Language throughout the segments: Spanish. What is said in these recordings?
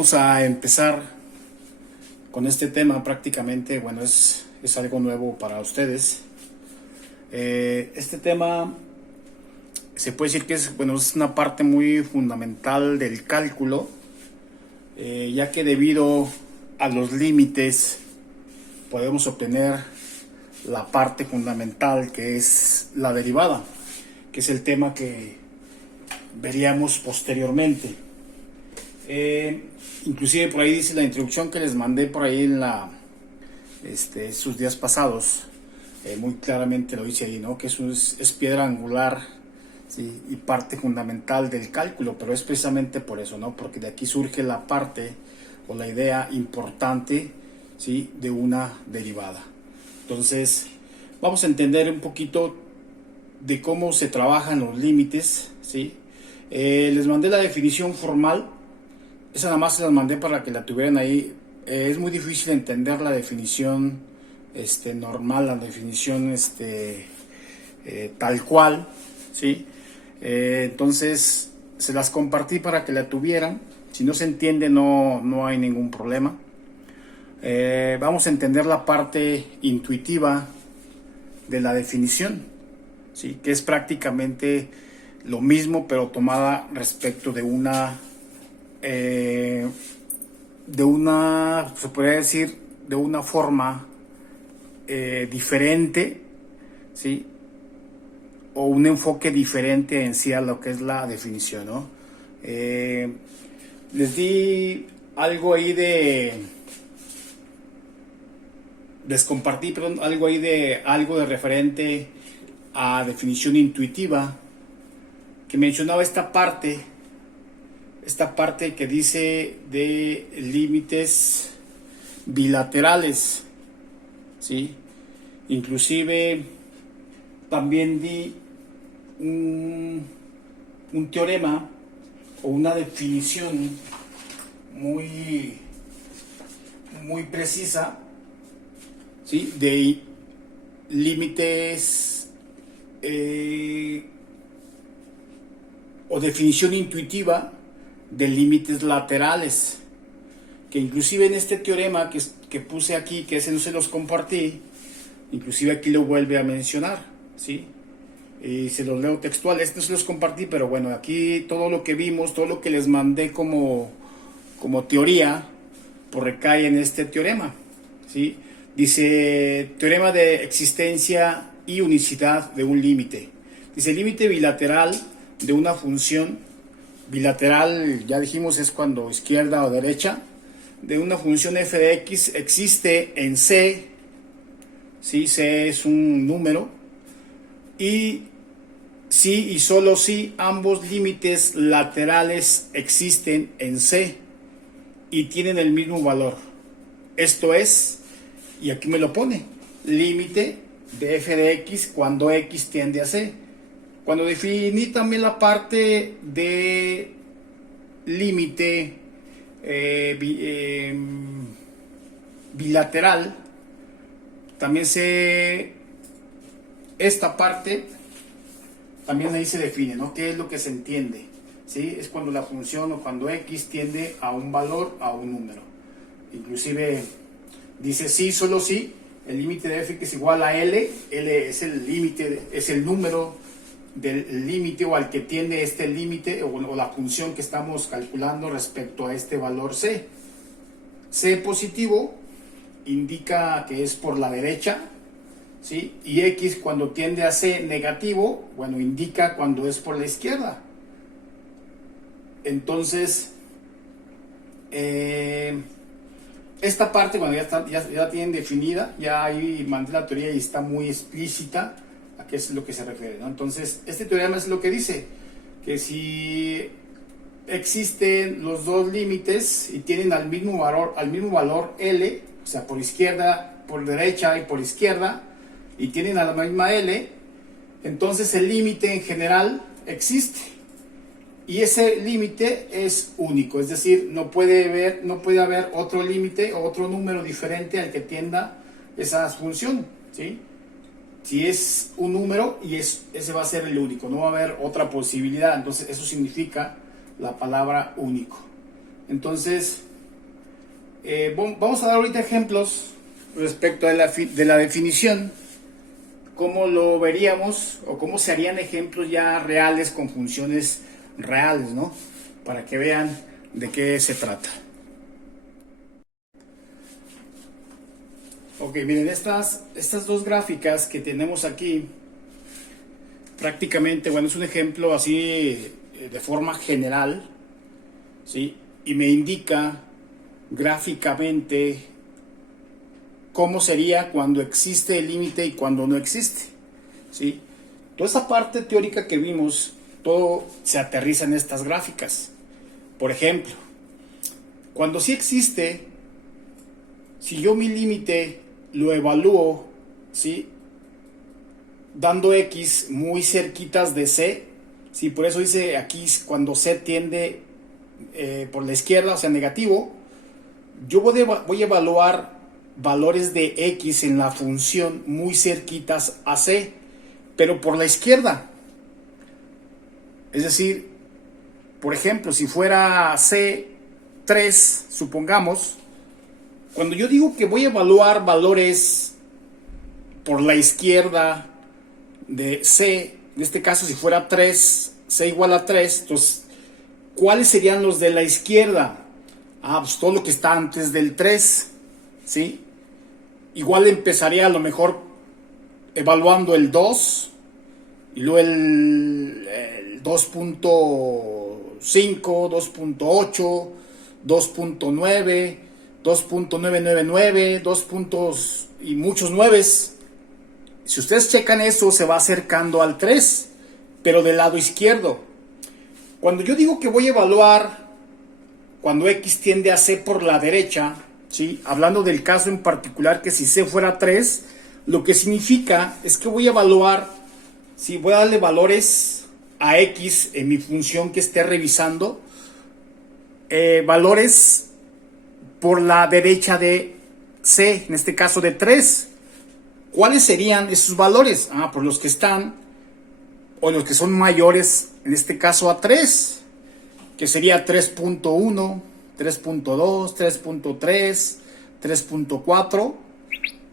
vamos a empezar con este tema prácticamente. Bueno, es algo nuevo para ustedes. Este tema se puede decir que es una parte muy fundamental del cálculo, ya que debido a los límites podemos obtener la parte fundamental, que es la derivada, que es el tema que veríamos posteriormente. Inclusive por ahí dice la introducción que les mandé por ahí en sus días pasados, muy claramente lo dice ahí, ¿no? Que es piedra angular, ¿sí? Y parte fundamental del cálculo, pero es precisamente por eso, ¿no? Porque de aquí surge la parte o la idea importante, ¿sí? De una derivada. Entonces vamos a entender un poquito de cómo se trabajan los límites, ¿sí? Les mandé la definición formal. Esa nada más se las mandé para que la tuvieran ahí. Es muy difícil entender la definición normal, la definición tal cual, ¿sí? Entonces se las compartí para que la tuvieran. Si no se entiende, no hay ningún problema. Vamos a entender la parte intuitiva de la definición, ¿sí? Que es prácticamente lo mismo, pero tomada respecto de se podría decir, de una forma diferente, ¿sí? O un enfoque diferente en sí a lo que es la definición, ¿no? Les di algo ahí les compartí, perdón, algo de referente a definición intuitiva, que mencionaba esta parte que dice de límites bilaterales, ¿sí? Inclusive también di un teorema o una definición muy precisa, ¿sí? De límites o definición intuitiva de límites laterales, que inclusive en este teorema que puse aquí, que ese no se los compartí, inclusive aquí lo vuelve a mencionar, ¿sí? Y se los leo textual. No se los compartí, pero bueno, aquí todo lo que vimos, todo lo que les mandé como teoría, pues recae en este teorema, ¿sí? Dice: teorema de existencia y unicidad de un límite. Dice: límite bilateral de una función. Bilateral, ya dijimos, es cuando izquierda o derecha, de una función f de x existe en C, ¿sí? C es un número, y si y solo si ambos límites laterales existen en C y tienen el mismo valor. Esto es, y aquí me lo pone, límite de f de x cuando x tiende a C. Cuando definí también la parte de límite bilateral, también esta parte también ahí se define, ¿no? ¿Qué es lo que se entiende? ¿Sí? Es cuando la función o cuando x tiende a un valor, a un número. Inclusive dice sí, solo sí, el límite de f que es igual a L es el límite, es el número del límite o al que tiende este límite o la función que estamos calculando respecto a este valor C. C positivo indica que es por la derecha, ¿sí? Y X cuando tiende a C negativo, bueno, indica cuando es por la izquierda. Entonces, esta parte, cuando ya tienen definida, ya ahí mandé la teoría y está muy explícita a qué es lo que se refiere, ¿no? Entonces, este teorema es lo que dice, que si existen los dos límites y tienen al mismo valor L, o sea, por izquierda, por derecha y por izquierda, y tienen a la misma L, entonces el límite en general existe. Y ese límite es único, es decir, no puede haber otro límite o otro número diferente al que tienda esa función, ¿sí? Si es un número, y ese va a ser el único, no va a haber otra posibilidad. Entonces eso significa la palabra único. Entonces Vamos a dar ahorita ejemplos respecto de la definición, cómo lo veríamos o cómo se harían ejemplos ya reales con funciones reales, ¿no? Para que vean de qué se trata. Ok, miren, estas dos gráficas que tenemos aquí, prácticamente, bueno, es un ejemplo así de forma general, ¿sí? Y me indica gráficamente cómo sería cuando existe el límite y cuando no existe, ¿sí? Toda esa parte teórica que vimos, todo se aterriza en estas gráficas. Por ejemplo, cuando sí existe, si yo mi límite lo evalúo, ¿sí?, dando x muy cerquitas de c, ¿sí? Por eso dice aquí cuando c tiende por la izquierda, o sea, negativo, yo voy a evaluar valores de x en la función muy cerquitas a c, pero por la izquierda. Es decir, por ejemplo, si fuera c3, supongamos, cuando yo digo que voy a evaluar valores por la izquierda de c, en este caso si fuera 3, c igual a 3, entonces, ¿cuáles serían los de la izquierda? Pues todo lo que está antes del 3, ¿sí? Igual empezaría a lo mejor evaluando el 2, y luego el 2.5, 2.8, 2.9, 2.999, 2 puntos y muchos 9. Si ustedes checan eso, se va acercando al 3, pero del lado izquierdo. Cuando yo digo que voy a evaluar cuando x tiende a c por la derecha, ¿sí?, hablando del caso en particular que si c fuera 3, lo que significa es que voy a evaluar, si voy a darle valores a x en mi función que esté revisando, valores por la derecha de c, en este caso de 3. ¿Cuáles serían esos valores? Por los que están, o los que son mayores, en este caso a 3, que sería 3.1, 3.2, 3.3, 3.4.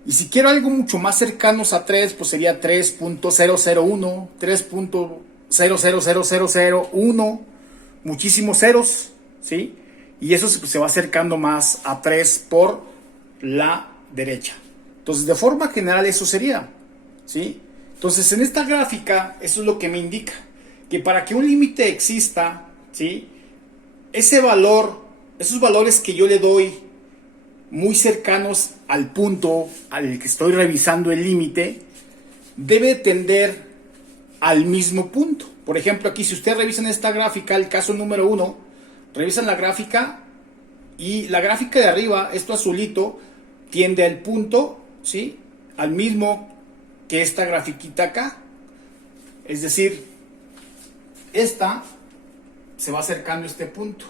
Y si quiero algo mucho más cercanos a 3, pues sería 3.001, 3.0000001, muchísimos ceros, ¿sí? Y eso se va acercando más a 3 por la derecha. Entonces, de forma general, eso sería, ¿sí? Entonces, en esta gráfica, eso es lo que me indica, que para que un límite exista, ¿sí?, ese valor, esos valores que yo le doy muy cercanos al punto al que estoy revisando el límite, debe tender al mismo punto. Por ejemplo, aquí si ustedes revisan esta gráfica, el caso número 1, revisan la gráfica y la gráfica de arriba, esto azulito, tiende al punto, ¿sí?, al mismo que esta grafiquita acá. Es decir, esta se va acercando a este punto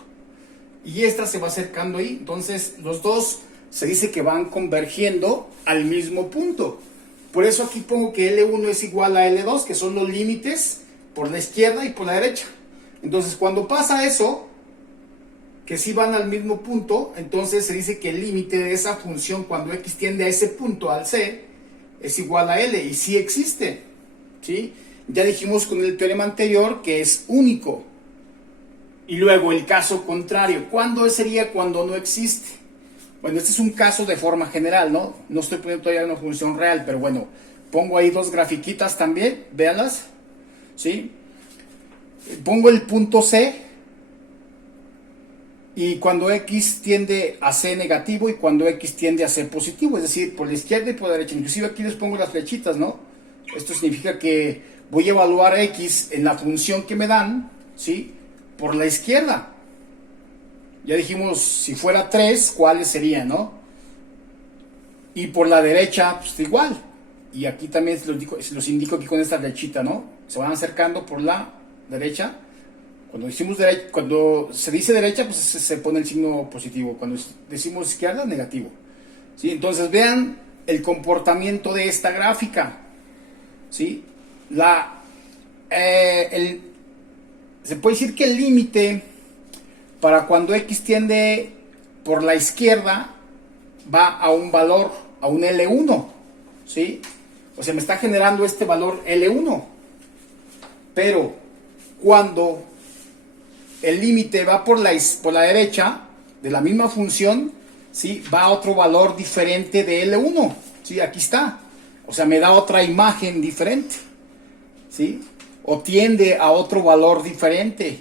y esta se va acercando ahí. Entonces los dos se dice que van convergiendo al mismo punto. Por eso aquí pongo que L1 es igual a L2, que son los límites por la izquierda y por la derecha. Entonces cuando pasa eso, que si van al mismo punto, entonces se dice que el límite de esa función cuando x tiende a ese punto, al c, es igual a L, y sí existe, ¿sí? Ya dijimos con el teorema anterior que es único. Y luego el caso contrario, ¿cuándo sería cuando no existe? Bueno, este es un caso de forma general, ¿no? No estoy poniendo todavía una función real, pero bueno, pongo ahí dos grafiquitas también, véanlas, ¿sí? Pongo el punto C, y cuando x tiende a c negativo y cuando x tiende a c positivo, es decir, por la izquierda y por la derecha. Inclusive aquí les pongo las flechitas, ¿no? Esto significa que voy a evaluar x en la función que me dan, ¿sí?, por la izquierda. Ya dijimos, si fuera 3, ¿cuáles serían, no? Y por la derecha, pues igual. Y aquí también se los indico aquí con esta flechita, ¿no? Se van acercando por la derecha. Cuando se dice derecha, pues se pone el signo positivo. Cuando decimos izquierda, negativo, ¿sí? Entonces vean el comportamiento de esta gráfica, ¿sí? Se puede decir que el límite para cuando x tiende por la izquierda va a un valor, a un L1, ¿sí? O sea, me está generando este valor L1. Pero cuando el límite va por la derecha de la misma función, ¿sí? Va a otro valor diferente de L1, ¿sí? Aquí está. O sea, me da otra imagen diferente, ¿sí? O tiende a otro valor diferente.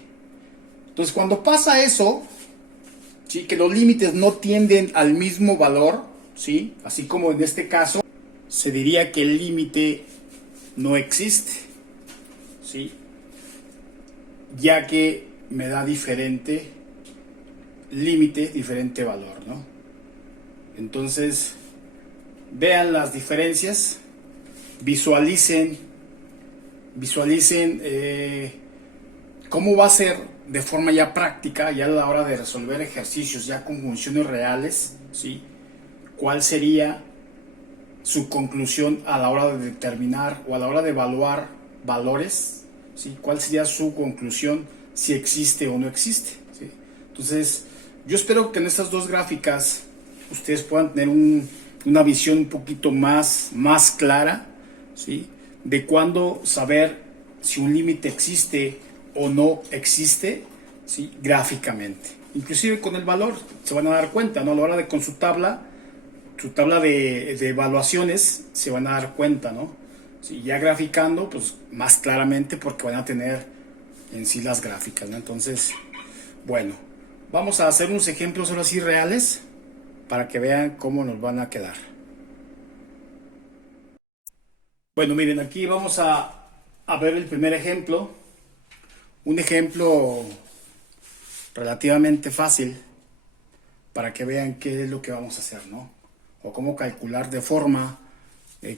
Entonces, cuando pasa eso, ¿sí? Que los límites no tienden al mismo valor, ¿sí? Así como en este caso, se diría que el límite no existe, ¿sí? Ya que me da diferente límite, diferente valor, ¿no? Entonces, vean las diferencias, visualicen cómo va a ser de forma ya práctica, ya a la hora de resolver ejercicios ya con funciones reales, ¿sí? ¿Cuál sería su conclusión a la hora de determinar o a la hora de evaluar valores? ¿Sí? ¿Cuál sería su conclusión si existe o no existe? ¿Sí? Entonces, yo espero que en estas dos gráficas ustedes puedan tener una visión un poquito más clara, ¿sí? De cuándo saber si un límite existe o no existe, ¿sí? Gráficamente. Inclusive con el valor se van a dar cuenta, ¿no? A la hora de con su tabla de evaluaciones se van a dar cuenta, ¿no? Sí, ya graficando, pues más claramente porque van a tener en sí las gráficas, ¿no? Entonces, bueno, vamos a hacer unos ejemplos ahora sí reales para que vean cómo nos van a quedar. Bueno, miren, aquí vamos a ver el primer ejemplo. Un ejemplo relativamente fácil para que vean qué es lo que vamos a hacer, ¿no? O cómo calcular de forma,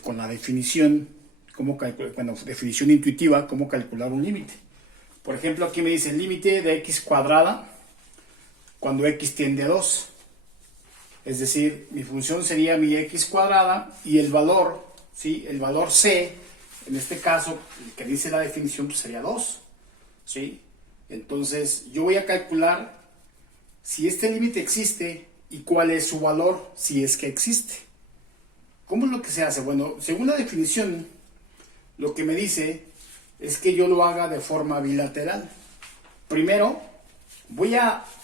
con la definición, definición intuitiva, cómo calcular un límite. Por ejemplo, aquí me dice el límite de x cuadrada cuando x tiende a 2. Es decir, mi función sería mi x cuadrada y el valor, ¿sí? El valor c, en este caso, el que dice la definición, pues sería 2, ¿sí? Entonces, yo voy a calcular si este límite existe y cuál es su valor si es que existe. ¿Cómo es lo que se hace? Bueno, según la definición, lo que me dice es que yo lo haga de forma bilateral. Primero,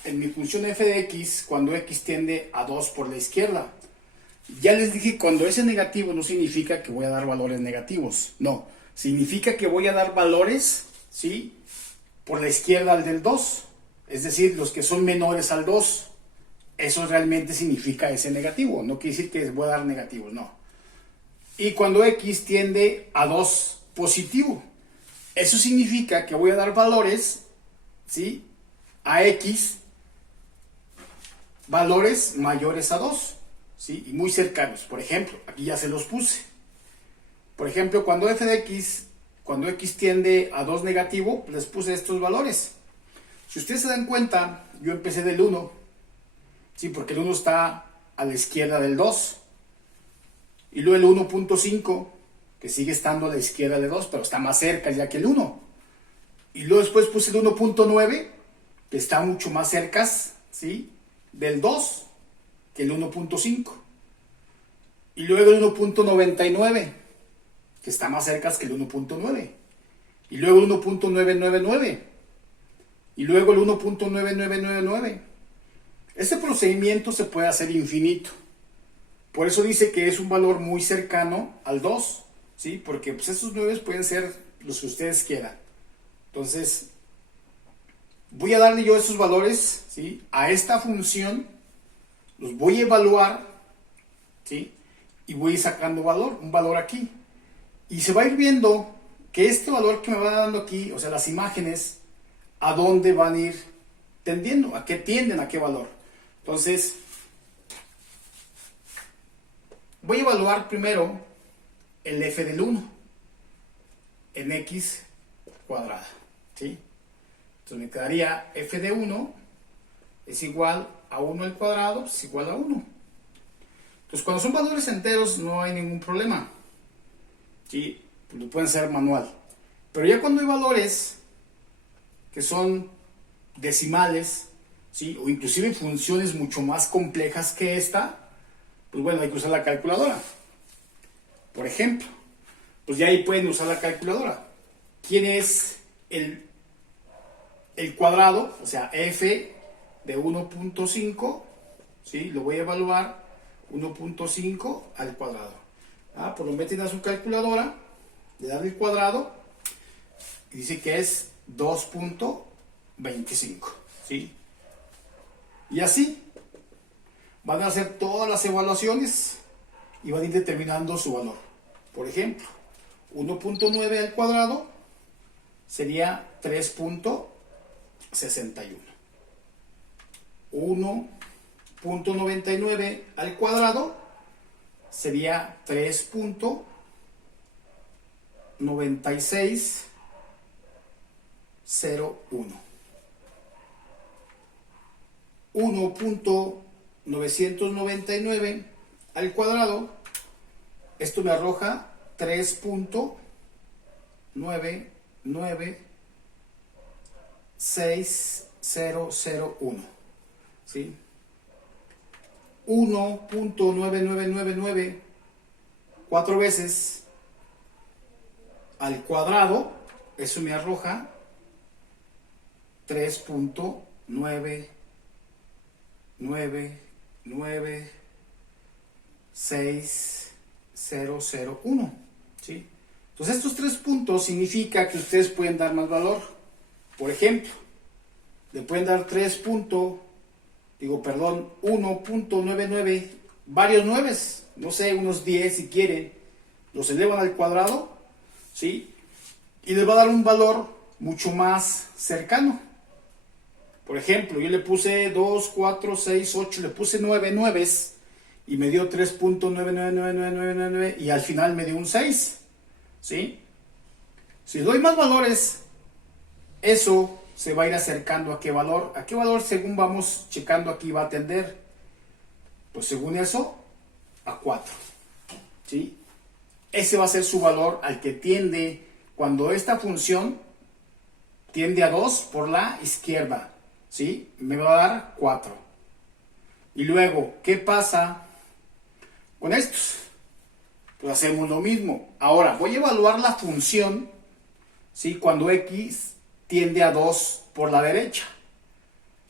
en mi función f de x, cuando x tiende a 2 por la izquierda. Ya les dije, cuando ese negativo no significa que voy a dar valores negativos. No, significa que voy a dar valores, ¿sí? Por la izquierda del 2. Es decir, los que son menores al 2. Eso realmente significa ese negativo. No quiere decir que voy a dar negativos, no. Y cuando x tiende a 2 positivo. Eso significa que voy a dar valores, ¿sí? A x, valores mayores a 2, ¿sí? Y muy cercanos. Por ejemplo, aquí ya se los puse. Por ejemplo, cuando f de x, cuando x tiende a 2 negativo, les puse estos valores. Si ustedes se dan cuenta, yo empecé del 1, ¿sí? Porque el 1 está a la izquierda del 2. Y luego el 1.5, que sigue estando a la izquierda del 2, pero está más cerca ya que el 1. Y luego después puse el 1.9, que está mucho más cerca, ¿sí? Del 2 que el 1.5. Y luego el 1.99, que está más cerca que el 1.9. Y luego el 1.999. Y luego el 1.9999. Este procedimiento se puede hacer infinito. Por eso dice que es un valor muy cercano al 2, ¿sí? Porque pues, estos 9 pueden ser los que ustedes quieran. Entonces, voy a darle yo esos valores, ¿sí? A esta función, los voy a evaluar, ¿sí? Y voy a ir sacando un valor aquí. Y se va a ir viendo que este valor que me va dando aquí, o sea, las imágenes, a dónde van a ir tendiendo, a qué tienden, a qué valor. Entonces, voy a evaluar primero el f del 1 en x cuadrada, ¿sí? Entonces me quedaría f de 1 es igual a 1 al cuadrado, es igual a 1. Entonces cuando son valores enteros no hay ningún problema, ¿sí? Pues lo pueden hacer manual. Pero ya cuando hay valores que son decimales, ¿sí? O inclusive funciones mucho más complejas que esta, pues bueno, hay que usar la calculadora. Por ejemplo, pues ya ahí pueden usar la calculadora. ¿Quién es el cuadrado? O sea, f de 1.5, ¿sí? Lo voy a evaluar 1.5 al cuadrado. Pues lo meten a su calculadora, le dan el cuadrado y dice que es 2.25, ¿sí? Y así van a hacer todas las evaluaciones y van a ir determinando su valor. Por ejemplo, 1.9 al cuadrado sería 3.61. 1.99 al cuadrado sería 3.9601. 1.999 al cuadrado, esto me arroja 3.99601, ¿sí? 1.9999 cuatro veces al cuadrado, eso me arroja 3.9996001, ¿sí? Entonces estos 3 puntos significa que ustedes pueden dar más valor. Por ejemplo, le pueden dar 1.99, varios 9, no sé, unos 10 si quieren, los elevan al cuadrado, ¿sí? Y les va a dar un valor mucho más cercano. Por ejemplo, yo le puse 2, 4, 6, 8, le puse 9 nueves y me dio 3.999999 y al final me dio un 6, ¿sí? Si doy más valores, eso se va a ir acercando a qué valor según vamos checando aquí va a tender. Pues según eso, a 4, ¿sí? Ese va a ser su valor al que tiende cuando esta función tiende a 2 por la izquierda, ¿sí? Me va a dar 4. Y luego, ¿qué pasa con estos? Pues hacemos lo mismo. Ahora, voy a evaluar la función, ¿sí? Cuando x tiende a 2 por la derecha.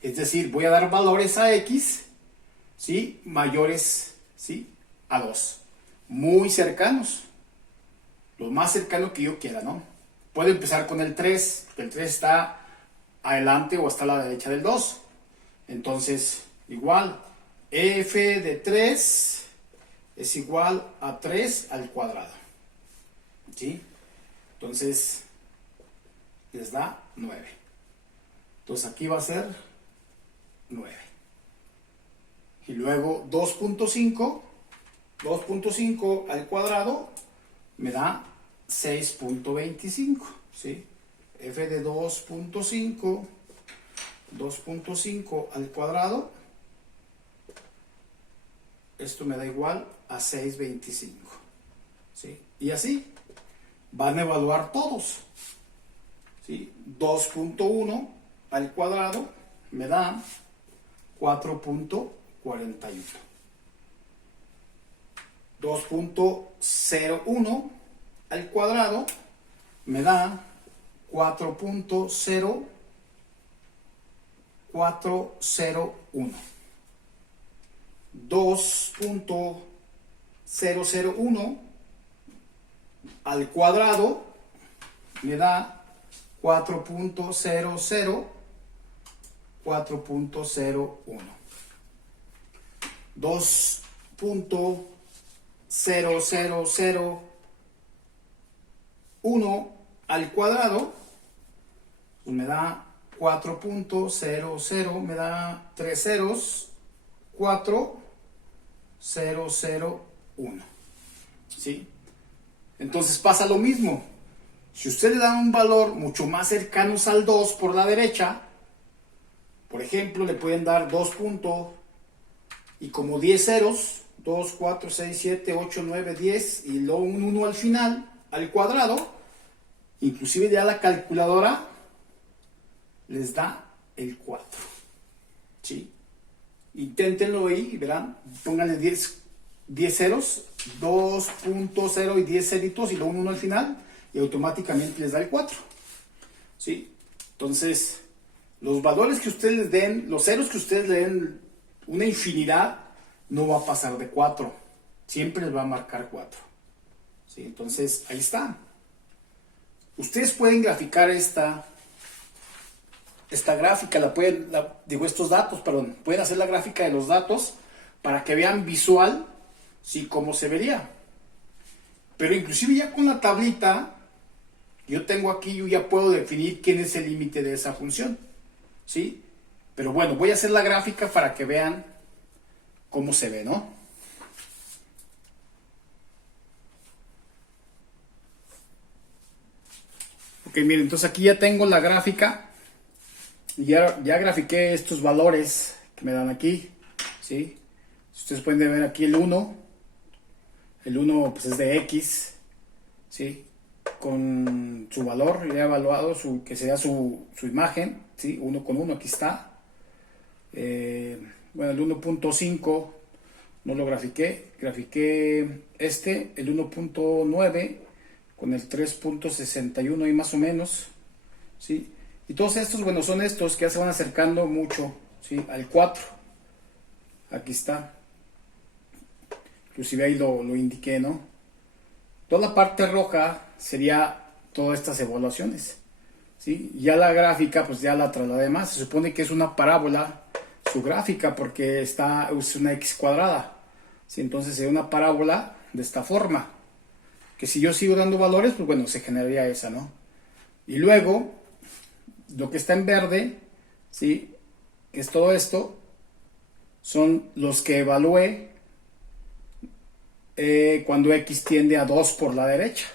Es decir, voy a dar valores a x, ¿sí? Mayores, ¿sí? A 2. Muy cercanos. Lo más cercano que yo quiera, ¿no? Puedo empezar con el 3, porque el 3 está adelante o está a la derecha del 2. Entonces, igual, f de 3 es igual a 3 al cuadrado, ¿sí? Entonces, les da 9. Entonces, aquí va a ser 9. Y luego 2.5 al cuadrado me da 6.25, ¿sí? F de 2.5 al cuadrado, esto me da igual a 6.25, ¿sí? Y así van a evaluar todos, ¿sí? 2.1 al cuadrado me da 4.41. 2.01 al cuadrado me da 4.0401. 2.001 al cuadrado me da 4.00, 4.01. 2.0001 al cuadrado pues me da 4.00, me da 3 ceros, 4.001, ¿sí? Entonces pasa lo mismo. Si usted le da un valor mucho más cercano al 2 por la derecha, por ejemplo, le pueden dar 2 puntos y como 10 ceros, 2, 4, 6, 7, 8, 9, 10 y luego un 1 al final, al cuadrado, inclusive ya la calculadora les da el 4, ¿sí? Inténtenlo ahí y verán, pónganle 10 ceros, 2.0 y 10 ceritos y luego un 1 al final y automáticamente les da el 4, ¿sí? Entonces, los valores que ustedes les den, los ceros que ustedes le den, una infinidad, no va a pasar de 4, siempre les va a marcar 4, ¿sí? Entonces, ahí está. Ustedes pueden graficar esta gráfica, estos datos, perdón, pueden hacer la gráfica de los datos para que vean visual, sí, cómo se vería. Pero inclusive ya con la tablita, yo tengo aquí, yo ya puedo definir quién es el límite de esa función, ¿sí? Pero bueno, voy a hacer la gráfica para que vean cómo se ve, ¿no? Ok, miren, entonces aquí ya tengo la gráfica. Ya grafiqué estos valores que me dan aquí, ¿sí? Ustedes pueden ver aquí el 1. El 1 pues es de X, ¿sí? Con su valor, ya evaluado, que sería su imagen, ¿sí? 1 con 1, aquí está. Bueno, el 1.5 no lo grafiqué. Grafiqué el 1.9 con el 3.61 ahí más o menos, ¿sí? Y todos estos, bueno, son estos que ya se van acercando mucho, ¿sí? Al 4. Aquí está. Inclusive ahí lo indiqué, ¿no? Toda la parte roja sería todas estas evaluaciones, ¿sí? Ya la gráfica, pues ya la trasladé más. Se supone que es una parábola su gráfica porque es una X cuadrada, ¿sí? Entonces sería una parábola de esta forma. Que si yo sigo dando valores, pues bueno, se generaría esa, ¿no? Y luego, lo que está en verde, ¿sí? Que es todo esto, son los que evalué cuando X tiende a 2 por la derecha,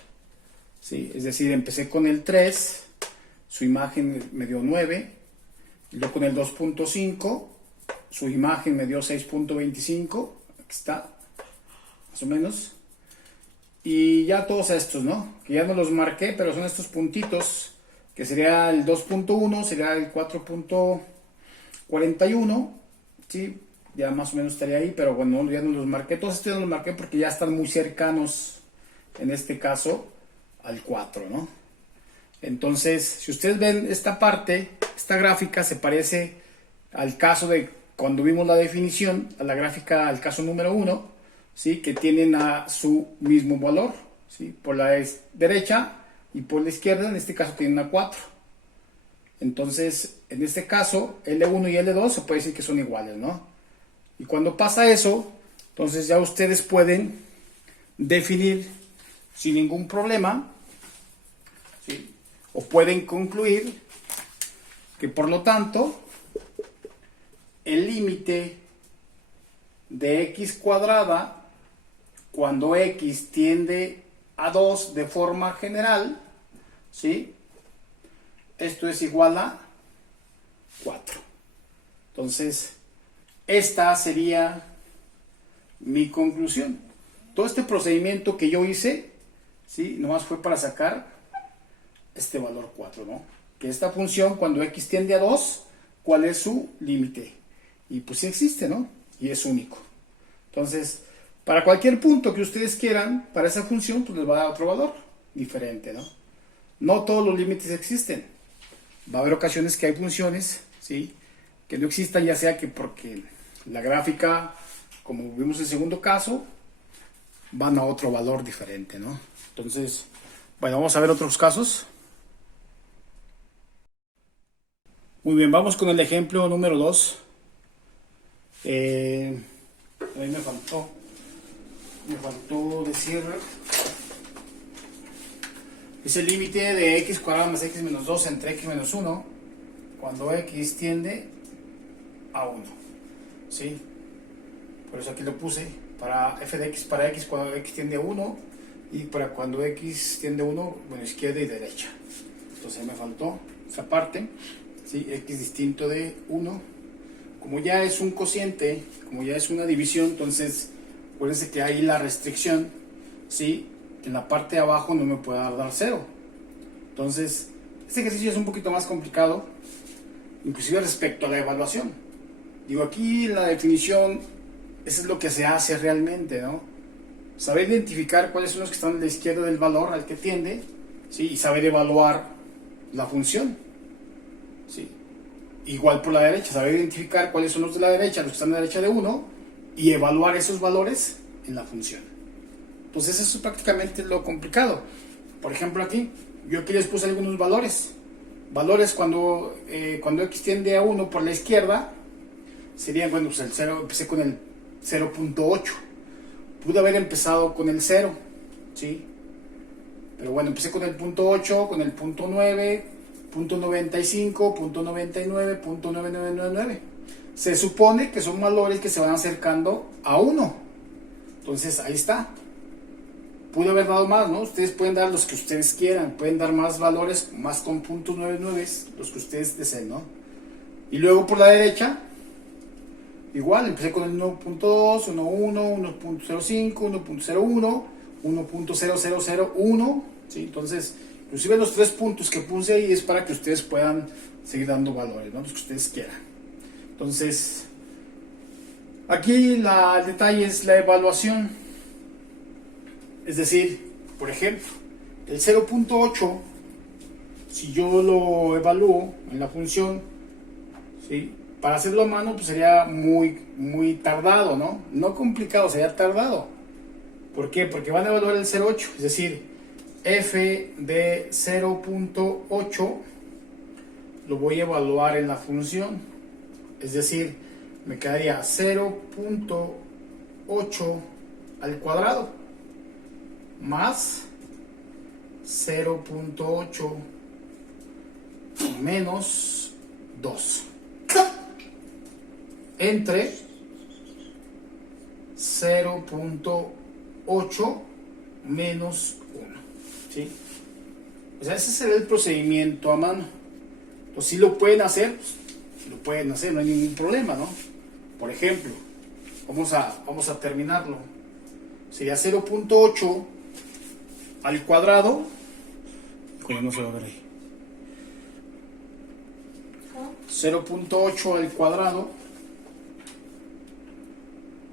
¿sí? Es decir, empecé con el 3, su imagen me dio 9, y luego con el 2.5, su imagen me dio 6.25, aquí está, más o menos. Y ya todos estos, ¿no? Que ya no los marqué, pero son estos puntitos, que sería el 2.1, sería el 4.41, ¿sí? Ya más o menos estaría ahí, pero bueno, ya no los marqué. Todos estos ya no los marqué porque ya están muy cercanos, en este caso, al 4, ¿no? Entonces, si ustedes ven esta parte, esta gráfica se parece al caso de cuando vimos la definición, a la gráfica, al caso número 1, ¿sí? Que tienen a su mismo valor, ¿sí? Por la derecha y por la izquierda, en este caso tienen a 4. Entonces, en este caso, L1 y L2 se puede decir que son iguales, ¿no? Y cuando pasa eso, entonces ya ustedes pueden definir sin ningún problema, ¿sí? O pueden concluir que por lo tanto, el límite de X cuadrada, cuando X tiende a 2 de forma general, ¿sí? Esto es igual a 4. Entonces, esta sería mi conclusión. Todo este procedimiento que yo hice, ¿sí? Nomás fue para sacar este valor 4, ¿no? Que esta función, cuando X tiende a 2, ¿cuál es su límite? Y pues sí existe, ¿no? Y es único. Entonces, para cualquier punto que ustedes quieran, para esa función, pues les va a dar otro valor diferente, ¿no? No todos los límites existen. Va a haber ocasiones que hay funciones, ¿sí? Que no existan, ya sea que porque la gráfica, como vimos en el segundo caso, van a otro valor diferente, ¿no? Entonces, bueno, vamos a ver otros casos. Muy bien, vamos con el ejemplo número 2. Ahí me faltó decir, es el límite de x cuadrado más x menos 2 entre x menos 1 cuando x tiende a 1, ¿sí? Por eso aquí lo puse para f de x, para x cuando x tiende a 1 y para cuando x tiende a 1, bueno, izquierda y derecha. Entonces me faltó esa parte, ¿sí? X distinto de 1. Como ya es un cociente, como ya es una división, entonces acuérdense que hay la restricción, ¿sí? Que en la parte de abajo no me puede dar 0. Entonces, este ejercicio es un poquito más complicado, inclusive respecto a la evaluación. Digo, aquí en la definición, eso es lo que se hace realmente, ¿no? Saber identificar cuáles son los que están a la izquierda del valor al que tiende, ¿sí? Y saber evaluar la función, ¿sí? Igual por la derecha, saber identificar cuáles son los de la derecha, los que están a la derecha de 1, y evaluar esos valores en la función. Entonces eso es prácticamente lo complicado. Por ejemplo aquí, yo aquí les puse algunos valores. Valores cuando x tiende a 1 por la izquierda, serían, bueno, pues el 0, empecé con el 0.8. Pude haber empezado con el 0, ¿sí? Pero bueno, empecé con el punto 8, con el punto 9, punto 95, punto 99, punto 9999. Se supone que son valores que se van acercando a 1. Entonces, ahí está. Pude haber dado más, ¿no? Ustedes pueden dar los que ustedes quieran. Pueden dar más valores, más con puntos 99, los que ustedes deseen, ¿no? Y luego por la derecha, igual, empecé con el 1.2, 1.1, 1.05, 1.01, 1.0001, ¿sí? Entonces, inclusive los 3 puntos que puse ahí es para que ustedes puedan seguir dando valores, ¿no? Los que ustedes quieran. Entonces, aquí el detalle es la evaluación. Es decir, por ejemplo, el 0.8, si yo lo evalúo en la función, ¿sí? Para hacerlo a mano, pues sería muy tardado, ¿no? No complicado, sería tardado. ¿Por qué? Porque van a evaluar el 0.8, es decir, f de 0.8 lo voy a evaluar en la función. Es decir, me quedaría 0.8 al cuadrado más 0.8 menos 2 entre 0.8 menos 1, ¿sí? O sea, ese será el procedimiento a mano. Pues si lo pueden hacer, no hay ningún problema, ¿no? Por ejemplo, vamos a terminarlo. Sería 0.8 al cuadrado. No se va a ver ahí. 0.8 al cuadrado.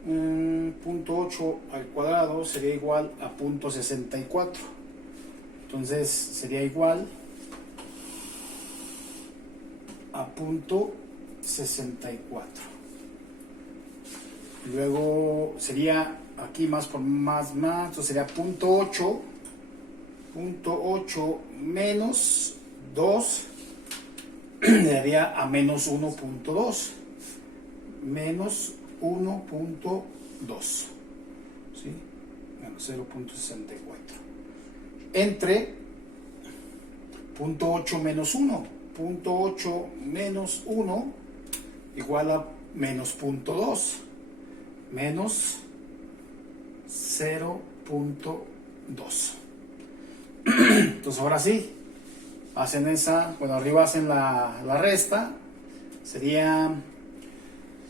0.8 al cuadrado sería igual a 0.64. Entonces sería igual a 0.64. Luego sería aquí más por más, entonces sería 0.8 menos 2 le daría a menos 1.2 menos 1.2, ¿sí? Menos 0.64 entre 0.8 menos 1, 0.8 menos 1 igual a menos 0.2 menos 0.2. Entonces ahora sí, hacen esa, bueno, arriba hacen la resta, sería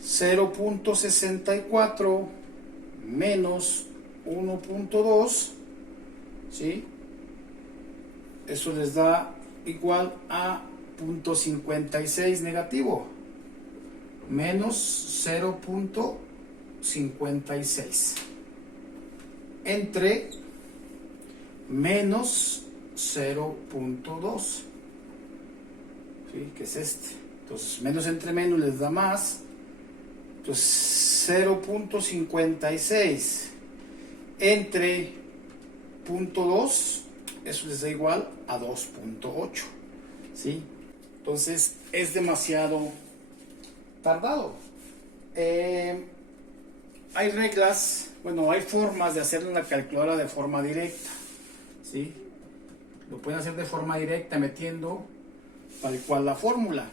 0.64 menos 1.2, ¿sí? Eso les da igual a 0.56 negativo menos 0.56 entre menos 0.2, ¿sí? Que es este. Entonces menos entre menos les da más. Entonces 0.56 entre 0.2, eso les da igual a 2.8, ¿sí? Entonces es demasiado tardado. Hay reglas, bueno, hay formas de hacerlo en la calculadora de forma directa, ¿sí? Lo pueden hacer de forma directa metiendo tal cual la fórmula.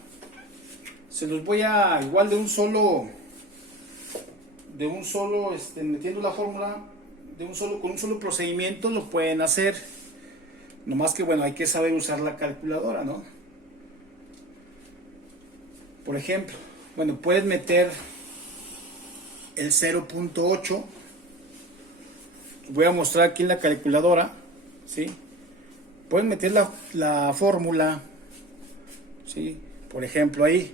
Se los voy a, igual de un solo metiendo la fórmula, con un solo procedimiento lo pueden hacer. Nomás que bueno, hay que saber usar la calculadora, ¿no? Por ejemplo, bueno, puedes meter el 0.8. Voy a mostrar aquí en la calculadora, ¿sí? Pueden meter la fórmula, ¿sí? Por ejemplo, ahí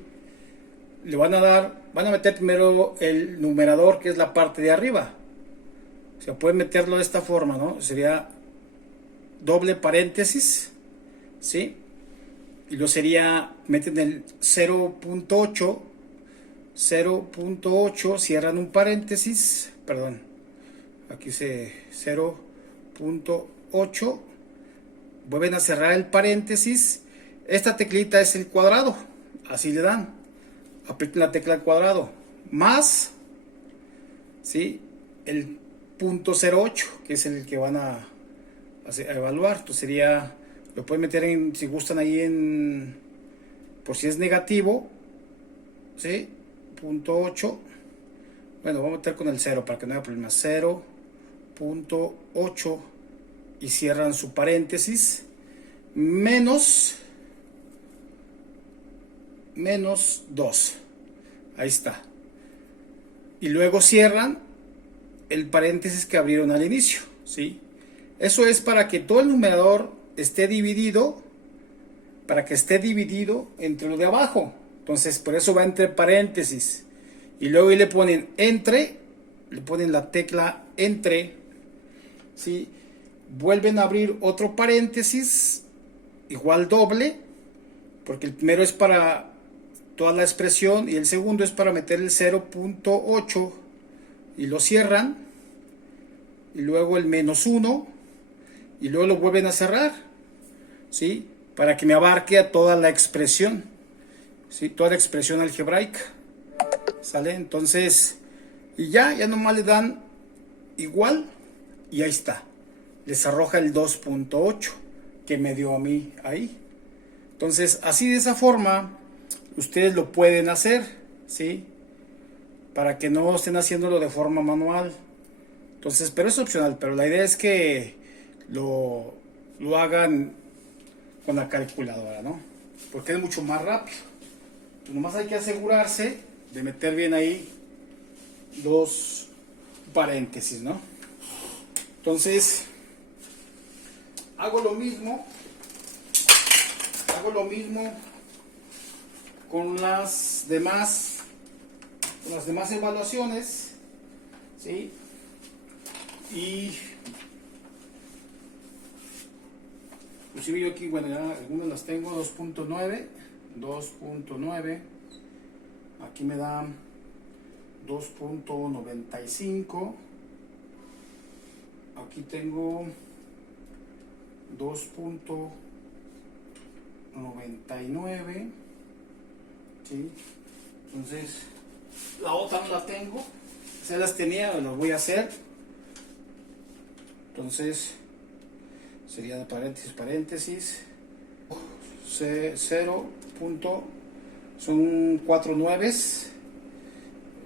le van a meter primero el numerador, que es la parte de arriba. O sea, pueden meterlo de esta forma, ¿no? Sería doble paréntesis, ¿sí? Y lo sería, meten el 0.8, cierran un paréntesis, perdón, aquí se 0.8, vuelven a cerrar el paréntesis. Esta teclita es el cuadrado, así le dan, aprieten la tecla al cuadrado, más, ¿sí? El punto 08, que es el que van a evaluar. Entonces sería, lo pueden meter en, si gustan, ahí en, por si es negativo, ¿sí? Punto 8, bueno, vamos a meter con el 0 para que no haya problema, 0.8, y cierran su paréntesis, menos 2, ahí está, y luego cierran el paréntesis que abrieron al inicio, ¿sí? Eso es para que todo el numerador esté dividido, para que esté dividido entre lo de abajo. Entonces, por eso va entre paréntesis. Y luego ahí le ponen entre, le ponen la tecla entre, ¿sí? Vuelven a abrir otro paréntesis, igual doble, porque el primero es para toda la expresión y el segundo es para meter el 0.8 y lo cierran, y luego el menos 1 y luego lo vuelven a cerrar, ¿sí? Para que me abarque a toda la expresión, ¿sí? Toda la expresión algebraica, ¿sale? Entonces, y ya nomás le dan igual y ahí está, les arroja el 2.8 que me dio a mí ahí. Entonces, así de esa forma ustedes lo pueden hacer, ¿sí? Para que no estén haciéndolo de forma manual. Entonces, pero es opcional, pero la idea es que lo hagan con la calculadora, ¿no? Porque es mucho más rápido. Pues nomás hay que asegurarse de meter bien ahí dos paréntesis, ¿no? Entonces, hago lo mismo con las demás evaluaciones, ¿sí? Y inclusive yo aquí, bueno, ya algunas las tengo, 2.9, aquí me dan 2.95, aquí tengo 2.99, ¿sí? Entonces, la otra no la tengo, se las tenía, las voy a hacer. Entonces, sería de paréntesis, 0. Son 4 nueves,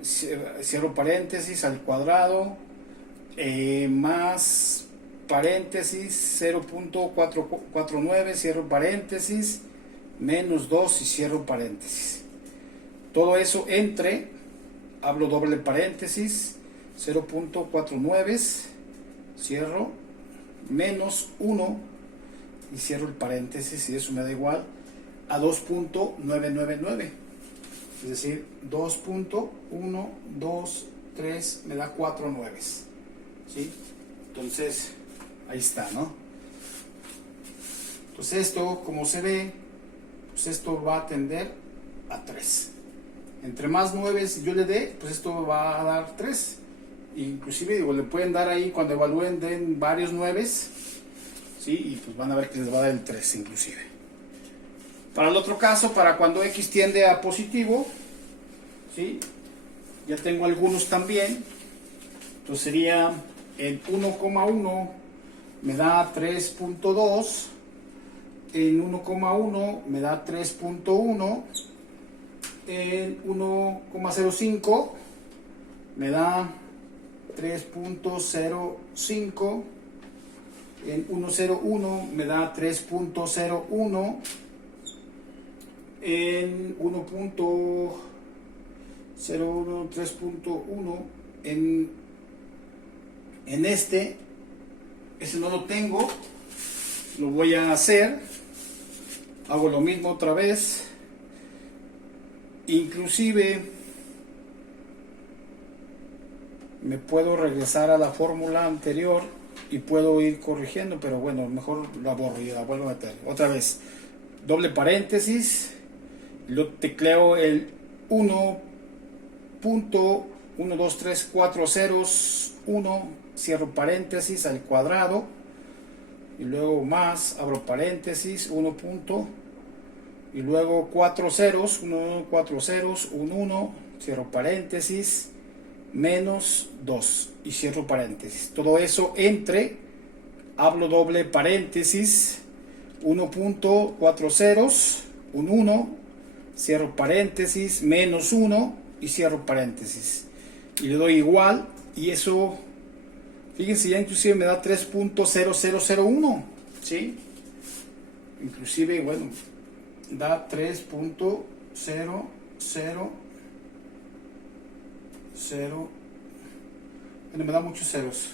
cierro paréntesis al cuadrado, más paréntesis, 0.449, cierro paréntesis, menos 2 y cierro paréntesis. Todo eso entre, hablo doble paréntesis, 0.49, cierro, menos 1 y cierro el paréntesis, y eso me da igual a 2.999, es decir, 2.123 me da 4 nueves, ¿sí? Entonces, ahí está, ¿no? Entonces esto, como se ve, pues esto va a tender a 3. Entre más nueves yo le dé, pues esto va a dar 3. Inclusive, digo, le pueden dar ahí, cuando evalúen, den varios nueves, ¿sí? Y pues van a ver que les va a dar el 3 inclusive. Para el otro caso, para cuando X tiende a positivo, ¿sí? Ya tengo algunos también. Entonces sería el 1,1 me da 3.2, en 1,1 me da 3.1, en 1,05 me da 3.05, en 1,01 me da 3.01, en 1.01, 3.1, en ese no lo tengo, lo voy a hacer, hago lo mismo otra vez, Inclusive me puedo regresar a la fórmula anterior y puedo ir corrigiendo, pero bueno, mejor la borro y la vuelvo a meter. Otra vez, doble paréntesis, lo tecleo el 1.12340 cierro paréntesis al cuadrado, y luego más, abro paréntesis, 1 punto, y luego 4 ceros, 1, 4 ceros, 1, cierro paréntesis, menos 2 y cierro paréntesis. Todo eso entre, hablo doble paréntesis, 1.4 ceros, 1, cierro paréntesis, menos 1 y cierro paréntesis. Y le doy igual, y eso, fíjense, ya inclusive me da 3.0001, ¿sí? Inclusive, bueno, da 3.00, bueno, me da muchos ceros,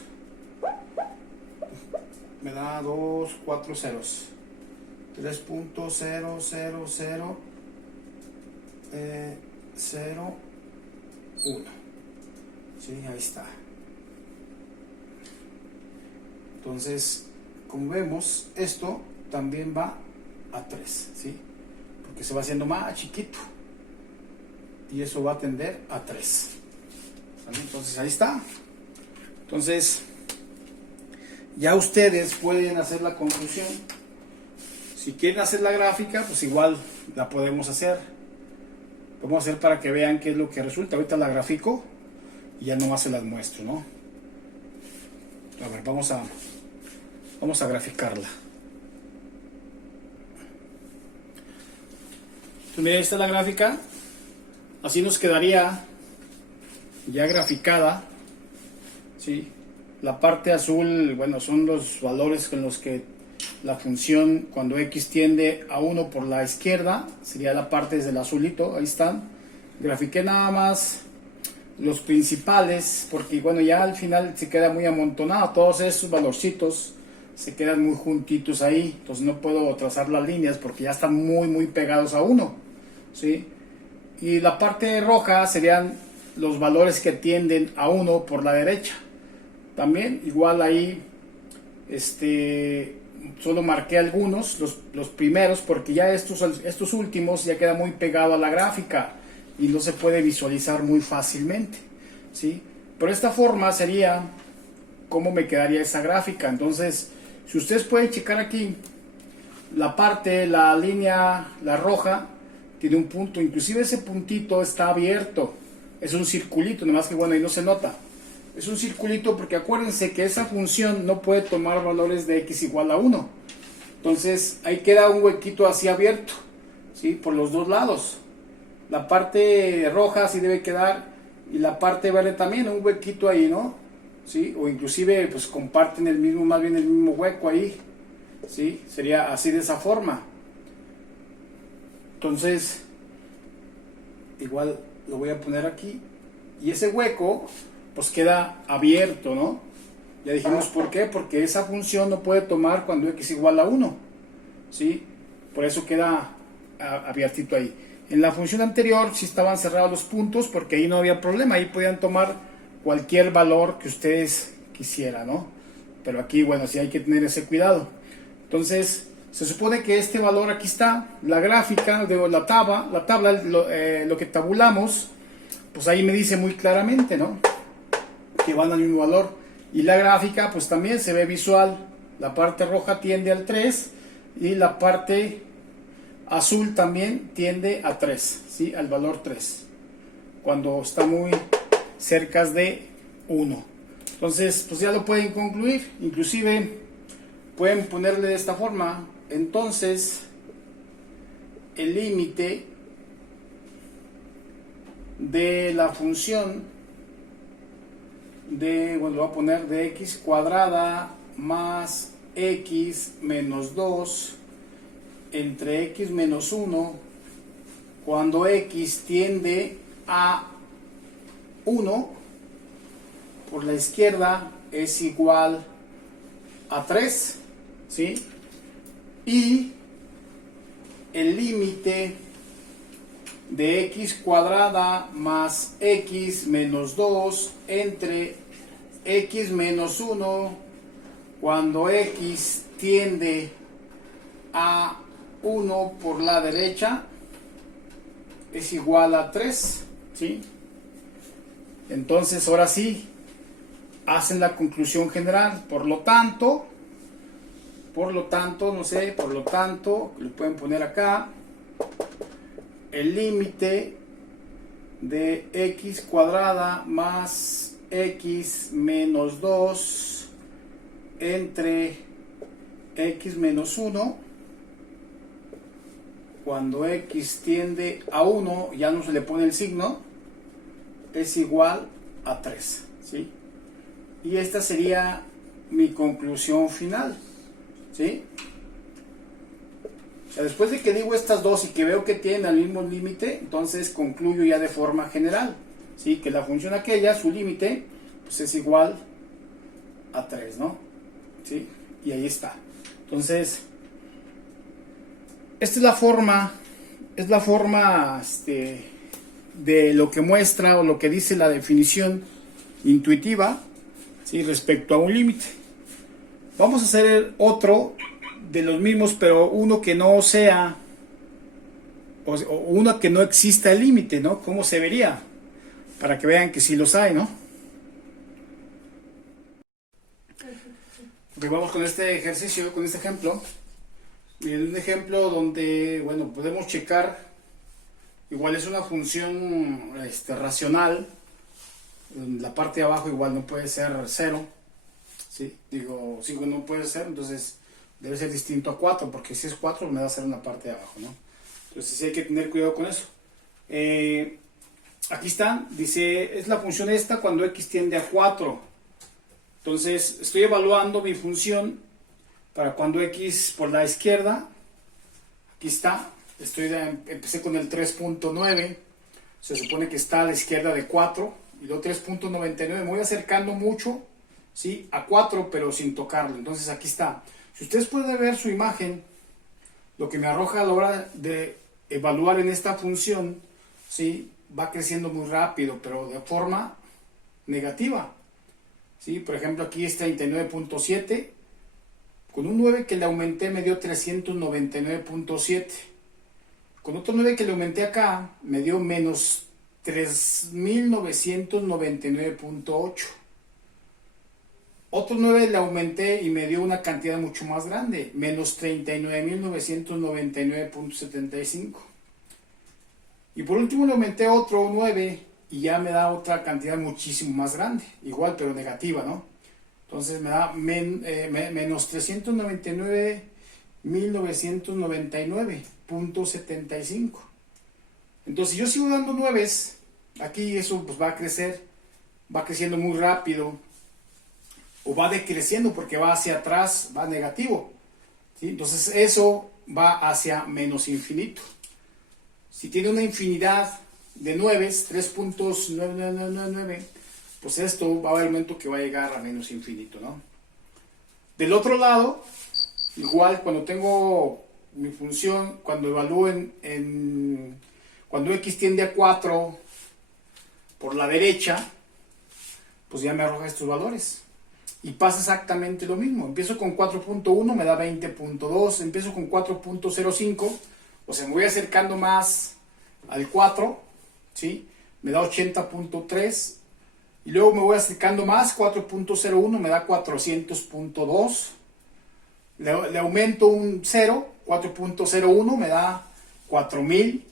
me da 2, 4 ceros, 3.0001, sí, ahí está. Entonces, como vemos, esto también va a 3, ¿sí? Porque se va haciendo más chiquito y eso va a tender a 3. ¿Vale? Entonces ahí está. Entonces ya ustedes pueden hacer la conclusión. Si quieren hacer la gráfica, pues igual la podemos hacer. Podemos hacer para que vean qué es lo que resulta. Ahorita la grafico y ya nomás se las muestro, ¿no? A ver, vamos a graficarla. Entonces, miren, esta es la gráfica. Así nos quedaría ya graficada, ¿sí? La parte azul, bueno, son los valores con los que la función, cuando x tiende a 1 por la izquierda, sería la parte desde el azulito, ahí están. Grafiqué nada más los principales, porque bueno, ya al final se queda muy amontonado, todos esos valorcitos se quedan muy juntitos ahí, entonces no puedo trazar las líneas porque ya están muy pegados a 1, ¿sí? Y la parte roja serían los valores que tienden a 1 por la derecha. También igual ahí solo marqué algunos, los primeros, porque ya estos últimos ya quedan muy pegados a la gráfica y no se puede visualizar muy fácilmente, ¿sí? Por esta forma sería cómo me quedaría esa gráfica. Entonces, si ustedes pueden checar aquí, la línea, la roja, tiene un punto, inclusive ese puntito está abierto, es un circulito, nomás que bueno, ahí no se nota. Es un circulito porque acuérdense que esa función no puede tomar valores de x igual a 1. Entonces ahí queda un huequito así abierto, ¿sí? Por los dos lados. La parte roja así debe quedar y la parte verde también, un huequito ahí, ¿no? ¿Sí? O inclusive pues comparten más bien el mismo hueco ahí, ¿sí? Sería así de esa forma. Entonces, igual lo voy a poner aquí. Y ese hueco pues queda abierto, ¿no? Ya dijimos por qué, porque esa función no puede tomar cuando x igual a 1, ¿sí? Por eso queda abiertito ahí. En la función anterior sí estaban cerrados los puntos porque ahí no había problema, ahí podían tomar cualquier valor que ustedes quisieran, ¿no? Pero aquí, bueno, sí hay que tener ese cuidado. Entonces, se supone que este valor aquí está, la gráfica, la tabla, lo que tabulamos, pues ahí me dice muy claramente, ¿no? Que van al mismo valor. Y la gráfica pues también se ve visual, la parte roja tiende al 3 y la parte azul también tiende a 3, ¿sí? Al valor 3 cuando está muy cerca de 1. Entonces pues ya lo pueden concluir, inclusive pueden ponerle de esta forma. Entonces el límite de la función bueno, lo voy a poner de x cuadrada más x menos 2 entre x menos 1 cuando x tiende a 1 por la izquierda es igual a 3, ¿sí? Y el límite de x cuadrada más x menos 2 entre x menos 1 cuando x tiende a 1 por la derecha es igual a 3, ¿sí? Entonces ahora sí hacen la conclusión general. Por lo tanto, no sé, por lo tanto, le pueden poner acá el límite de x cuadrada más x menos 2 entre x menos 1 cuando x tiende a 1, ya no se le pone el signo, es igual a 3, ¿sí? Y esta sería mi conclusión final, ¿sí? O sea, después de que digo estas dos y que veo que tienen el mismo límite, entonces concluyo ya de forma general, ¿sí? Que la función aquella, su límite, pues es igual a 3, ¿no? ¿Sí? Y ahí está. Entonces, esta es la forma de lo que muestra o lo que dice la definición intuitiva, ¿sí? Respecto a un límite. Vamos a hacer otro de los mismos, pero uno que no sea, o uno que no exista el límite, ¿no? ¿Cómo se vería? Para que vean que sí los hay, ¿no? Ok, vamos con este ejercicio, con este ejemplo. Miren, un ejemplo donde, bueno, podemos checar, igual es una función racional, en la parte de abajo igual no puede ser 0, ¿sí? Digo, 5 no puede ser, entonces debe ser distinto a 4, porque si es 4 me va a ser una parte de abajo, ¿no? Entonces sí hay que tener cuidado con eso. Aquí está, dice, es la función esta cuando x tiende a 4. Entonces estoy evaluando mi función para cuando x por la izquierda, aquí está, empecé con el 3.9, se supone que está a la izquierda de 4, y luego 3.99, me voy acercando mucho, ¿sí? A 4, pero sin tocarlo. Entonces aquí está. Si ustedes pueden ver su imagen, lo que me arroja a la hora de evaluar en esta función, ¿sí? Va creciendo muy rápido, pero de forma negativa, ¿sí? Por ejemplo, aquí es 39.7, con un 9 que le aumenté me dio 399.7, con otro 9 que le aumenté acá me dio menos 3.999.8. Otro 9 le aumenté y me dio una cantidad mucho más grande, menos 39.999.75. Y por último le aumenté otro 9 y ya me da otra cantidad muchísimo más grande, igual pero negativa, ¿no? Entonces me da menos 399.999.75. Entonces si yo sigo dando 9, aquí eso pues va a crecer, va creciendo muy rápido, o va decreciendo porque va hacia atrás, va negativo, ¿sí? Entonces eso va hacia menos infinito. Si tiene una infinidad de 9, 3.9999, pues esto va a haber un momento que va a llegar a menos infinito, ¿no? Del otro lado, igual cuando tengo mi función, cuando evalúo cuando x tiende a 4 por la derecha, pues ya me arroja estos valores. Y pasa exactamente lo mismo. Empiezo con 4.1, me da 20.2. Empiezo con 4.05, o sea, me voy acercando más al 4, ¿sí? Me da 80.3. Y luego me voy acercando más, 4.01, me da 400.2. Le aumento un 0, 4.01, me da 4000.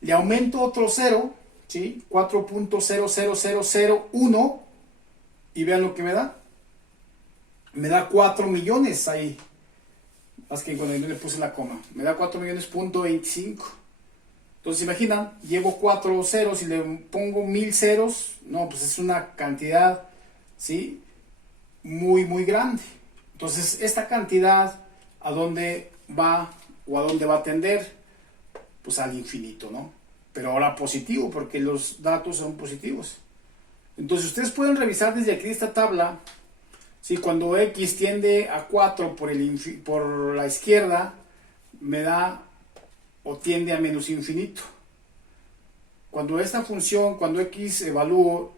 Le aumento otro 0, ¿sí? 4.00001. Y vean lo que me da. Me da 4 millones ahí. Más que cuando yo le puse la coma. Me da 4 millones.25. Entonces imaginan, llevo 4 ceros y le pongo 1000 ceros. No, pues es una cantidad, ¿sí? Muy, muy grande. Entonces esta cantidad, ¿a dónde va o a dónde va a tender? Pues al infinito, ¿no? Pero ahora positivo, porque los datos son positivos. Entonces ustedes pueden revisar desde aquí esta tabla, ¿sí? Cuando x tiende a 4 por la izquierda, me da o tiende a menos infinito, cuando esta función, cuando x evalúo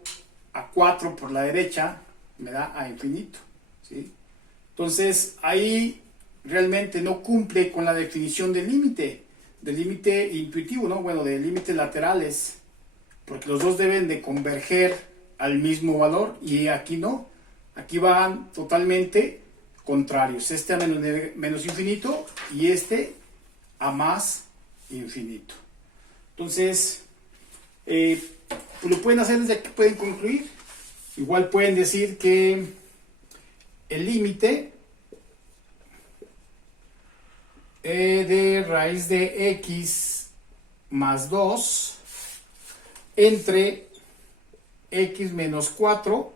a 4 por la derecha, me da a infinito, ¿sí? Entonces, ahí realmente no cumple con la definición del límite intuitivo, ¿no? Bueno, de límites laterales, porque los dos deben de converger al mismo valor, y aquí no, aquí van totalmente contrarios, este a menos infinito y este a más infinito. Entonces, pues lo pueden hacer desde aquí, pueden concluir. Igual pueden decir que el límite de raíz de x más 2 entre x menos 4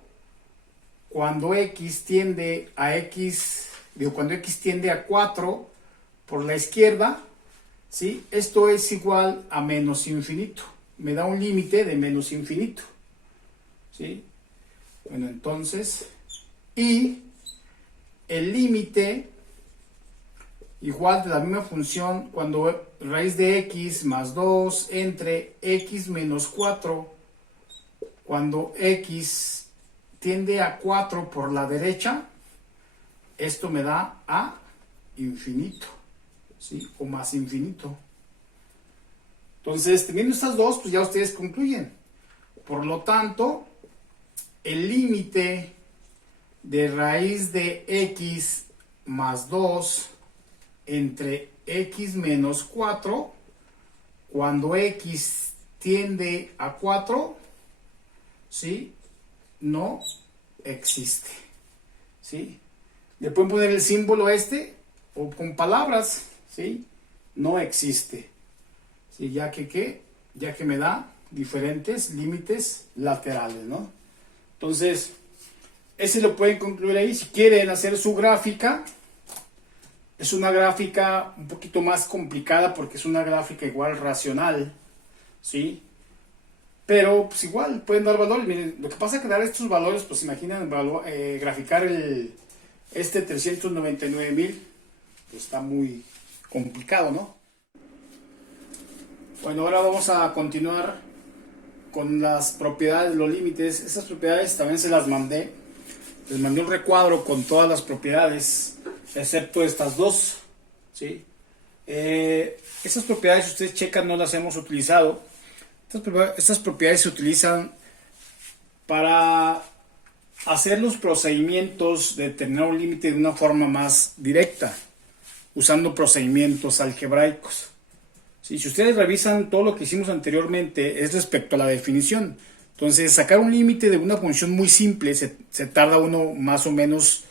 cuando x tiende a cuando x tiende a 4 por la izquierda, ¿sí? Esto es igual a menos infinito. Me da un límite de menos infinito, ¿sí? Bueno, entonces, y el límite igual de la misma función cuando raíz de x más 2 entre x menos 4 cuando x tiende a 4 por la derecha, esto me da a infinito, ¿sí? O más infinito. Entonces, teniendo estas dos, pues ya ustedes concluyen. Por lo tanto, el límite de raíz de x más 2 entre x menos 4 cuando x tiende a 4, ¿sí? No existe, ¿sí? Le pueden poner el símbolo o con palabras, ¿sí? No existe, ¿sí? Ya que me da diferentes límites laterales, ¿no? Entonces, ese lo pueden concluir ahí. Si quieren hacer su gráfica, es una gráfica un poquito más complicada porque es una gráfica igual racional, ¿sí? Pero pues igual pueden dar valores. Miren, lo que pasa es que dar estos valores, pues imaginan graficar este 399,000, pues está muy complicado, ¿no? Bueno, ahora vamos a continuar con las propiedades de los límites. Estas propiedades también se las mandé. Les mandé un recuadro con todas las propiedades, excepto estas dos, ¿sí? Estas propiedades, si ustedes checan, no las hemos utilizado. Estas propiedades se utilizan para hacer los procedimientos de determinar un límite de una forma más directa, usando procedimientos algebraicos. ¿Sí? Si ustedes revisan todo lo que hicimos anteriormente, es respecto a la definición. Entonces, sacar un límite de una función muy simple se tarda uno más o menos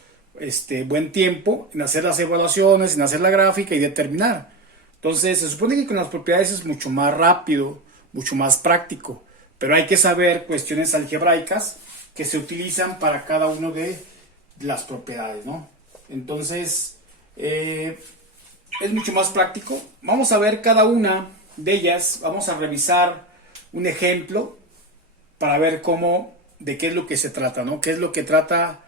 buen tiempo en hacer las evaluaciones, en hacer la gráfica y determinar. Entonces, se supone que con las propiedades es mucho más rápido, mucho más práctico, pero hay que saber cuestiones algebraicas que se utilizan para cada una de las propiedades, ¿no? Entonces, es mucho más práctico. Vamos a ver cada una de ellas, vamos a revisar un ejemplo para ver de qué es lo que se trata, ¿no? ¿Qué es lo que trata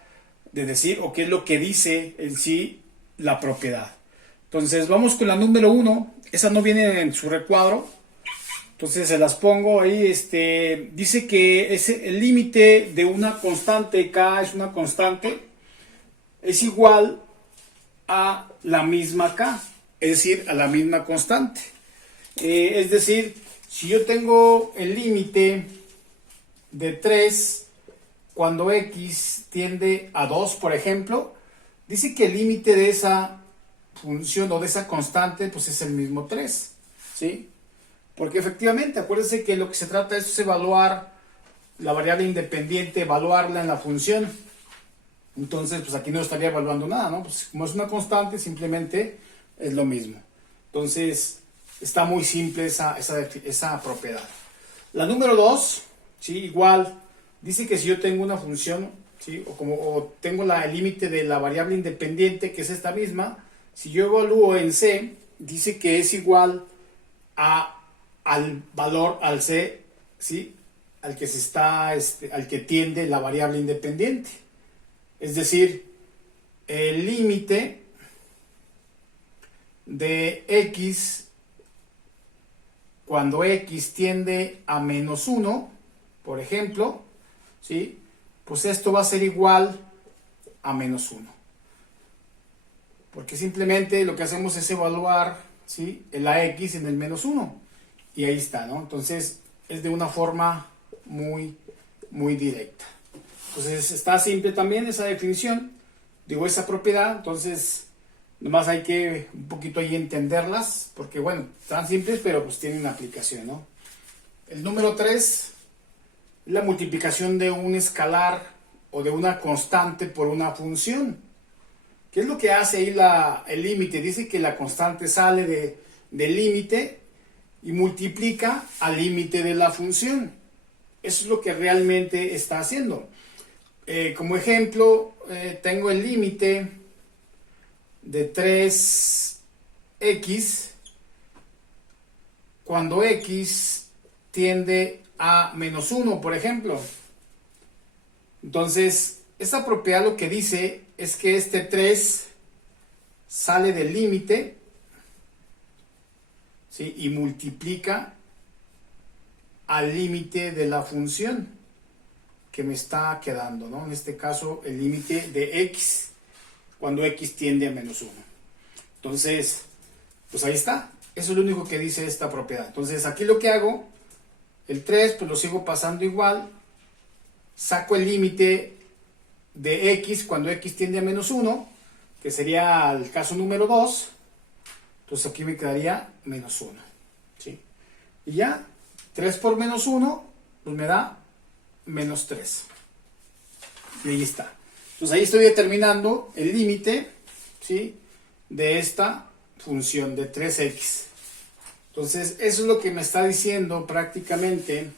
de decir o qué es lo que dice en sí la propiedad? Entonces, vamos con la número 1. Esa no viene en su recuadro, entonces se las pongo ahí. Dice que el límite de una constante, k es una constante, es igual a la misma k, es decir, a la misma constante. Es decir, si yo tengo el límite de 3 cuando x tiende a 2, por ejemplo, dice que el límite de esa función o de esa constante pues es el mismo 3, ¿sí? Porque efectivamente, acuérdense que lo que se trata es evaluar la variable independiente, evaluarla en la función. Entonces, pues aquí no estaría evaluando nada, ¿no? Pues como es una constante, simplemente es lo mismo. Entonces, está muy simple esa propiedad. La número 2, ¿sí? Igual, dice que si yo tengo una función, ¿sí? O tengo el límite de la variable independiente, que es esta misma, si yo evalúo en C, dice que es igual al valor, al C, ¿sí? Al que tiende la variable independiente. Es decir, el límite de x cuando x tiende a menos 1, por ejemplo, ¿sí? Pues esto va a ser igual a menos 1. Porque simplemente lo que hacemos es evaluar, ¿sí?, la x en el menos 1. Y ahí está, ¿no? Entonces es de una forma muy directa. Entonces está simple también esa definición, digo, esa propiedad. Entonces nomás hay que un poquito ahí entenderlas, porque bueno, están simples, pero pues tienen aplicación, ¿no? El número 3 es la multiplicación de un escalar o de una constante por una función. ¿Qué es lo que hace ahí el límite? Dice que la constante sale del límite y multiplica al límite de la función. Eso es lo que realmente está haciendo. Como ejemplo, tengo el límite de 3x cuando x tiende a menos 1, por ejemplo. Entonces, esta propiedad lo que dice es que este 3 sale del límite, ¿sí?, y multiplica al límite de la función que me está quedando, ¿no? En este caso, el límite de x cuando x tiende a menos 1. Entonces, pues ahí está. Eso es lo único que dice esta propiedad. Entonces, aquí lo que hago, el 3, pues lo sigo pasando igual. Saco el límite de x cuando x tiende a menos 1, que sería el caso número 2. Entonces aquí me quedaría menos 1, ¿sí? Y ya, 3 por menos 1, pues me da menos 3. Y ahí está. Entonces ahí estoy determinando el límite, ¿sí?, de esta función de 3x. Entonces eso es lo que me está diciendo prácticamente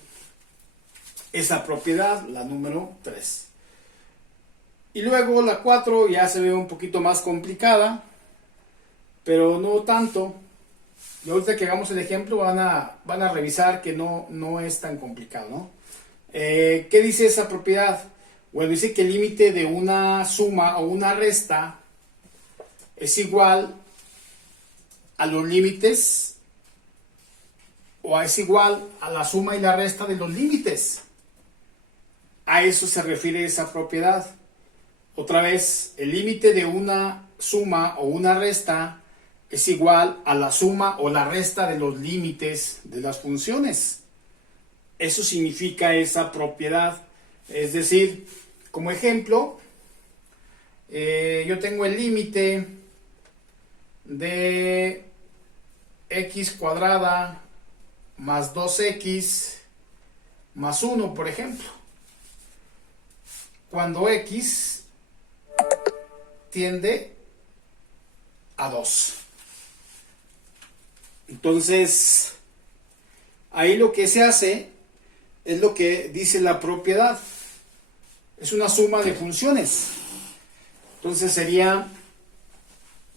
esa propiedad, la número 3. Y luego la 4 ya se ve un poquito más complicada, pero no tanto. Y ahorita que hagamos el ejemplo van a revisar que no es tan complicado, ¿no? ¿Qué dice esa propiedad? Bueno, dice que el límite de una suma o una resta es igual a los límites, o es igual a la suma y la resta de los límites. A eso se refiere esa propiedad. Otra vez, el límite de una suma o una resta es igual a la suma o la resta de los límites de las funciones. Eso significa esa propiedad. Es decir, como ejemplo, yo tengo el límite de x cuadrada más 2x más 1, por ejemplo. Cuando x tiende a 2. Entonces, ahí lo que se hace es lo que dice la propiedad. Es una suma de funciones. Entonces sería,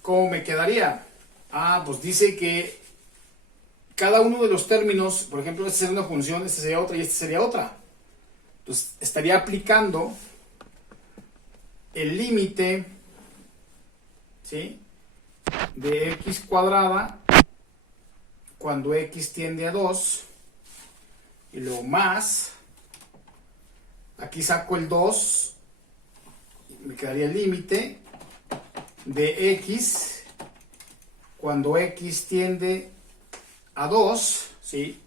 ¿cómo me quedaría? Pues dice que cada uno de los términos, por ejemplo, esta sería una función, esta sería otra y esta sería otra. Entonces estaría aplicando el límite, ¿sí?, de x cuadrada cuando x tiende a 2, y luego más, aquí saco el 2, me quedaría el límite de x cuando x tiende a 2, ¿sí?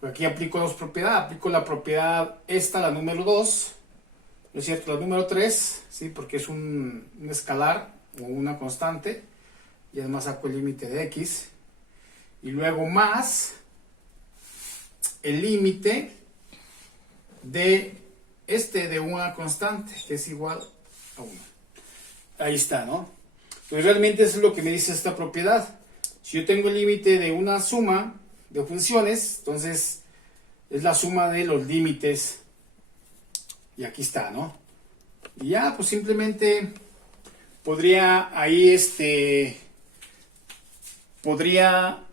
Aquí aplico dos propiedades, aplico la propiedad esta, la número 2, ¿no es cierto?, la número 3, ¿sí?, porque es un escalar o una constante, y además saco el límite de x, y luego más el límite de una constante, que es igual a 1. Ahí está, ¿no? Entonces realmente eso es lo que me dice esta propiedad. Si yo tengo el límite de una suma de funciones, entonces es la suma de los límites, y aquí está, ¿no? Y ya, pues simplemente podría ahí podría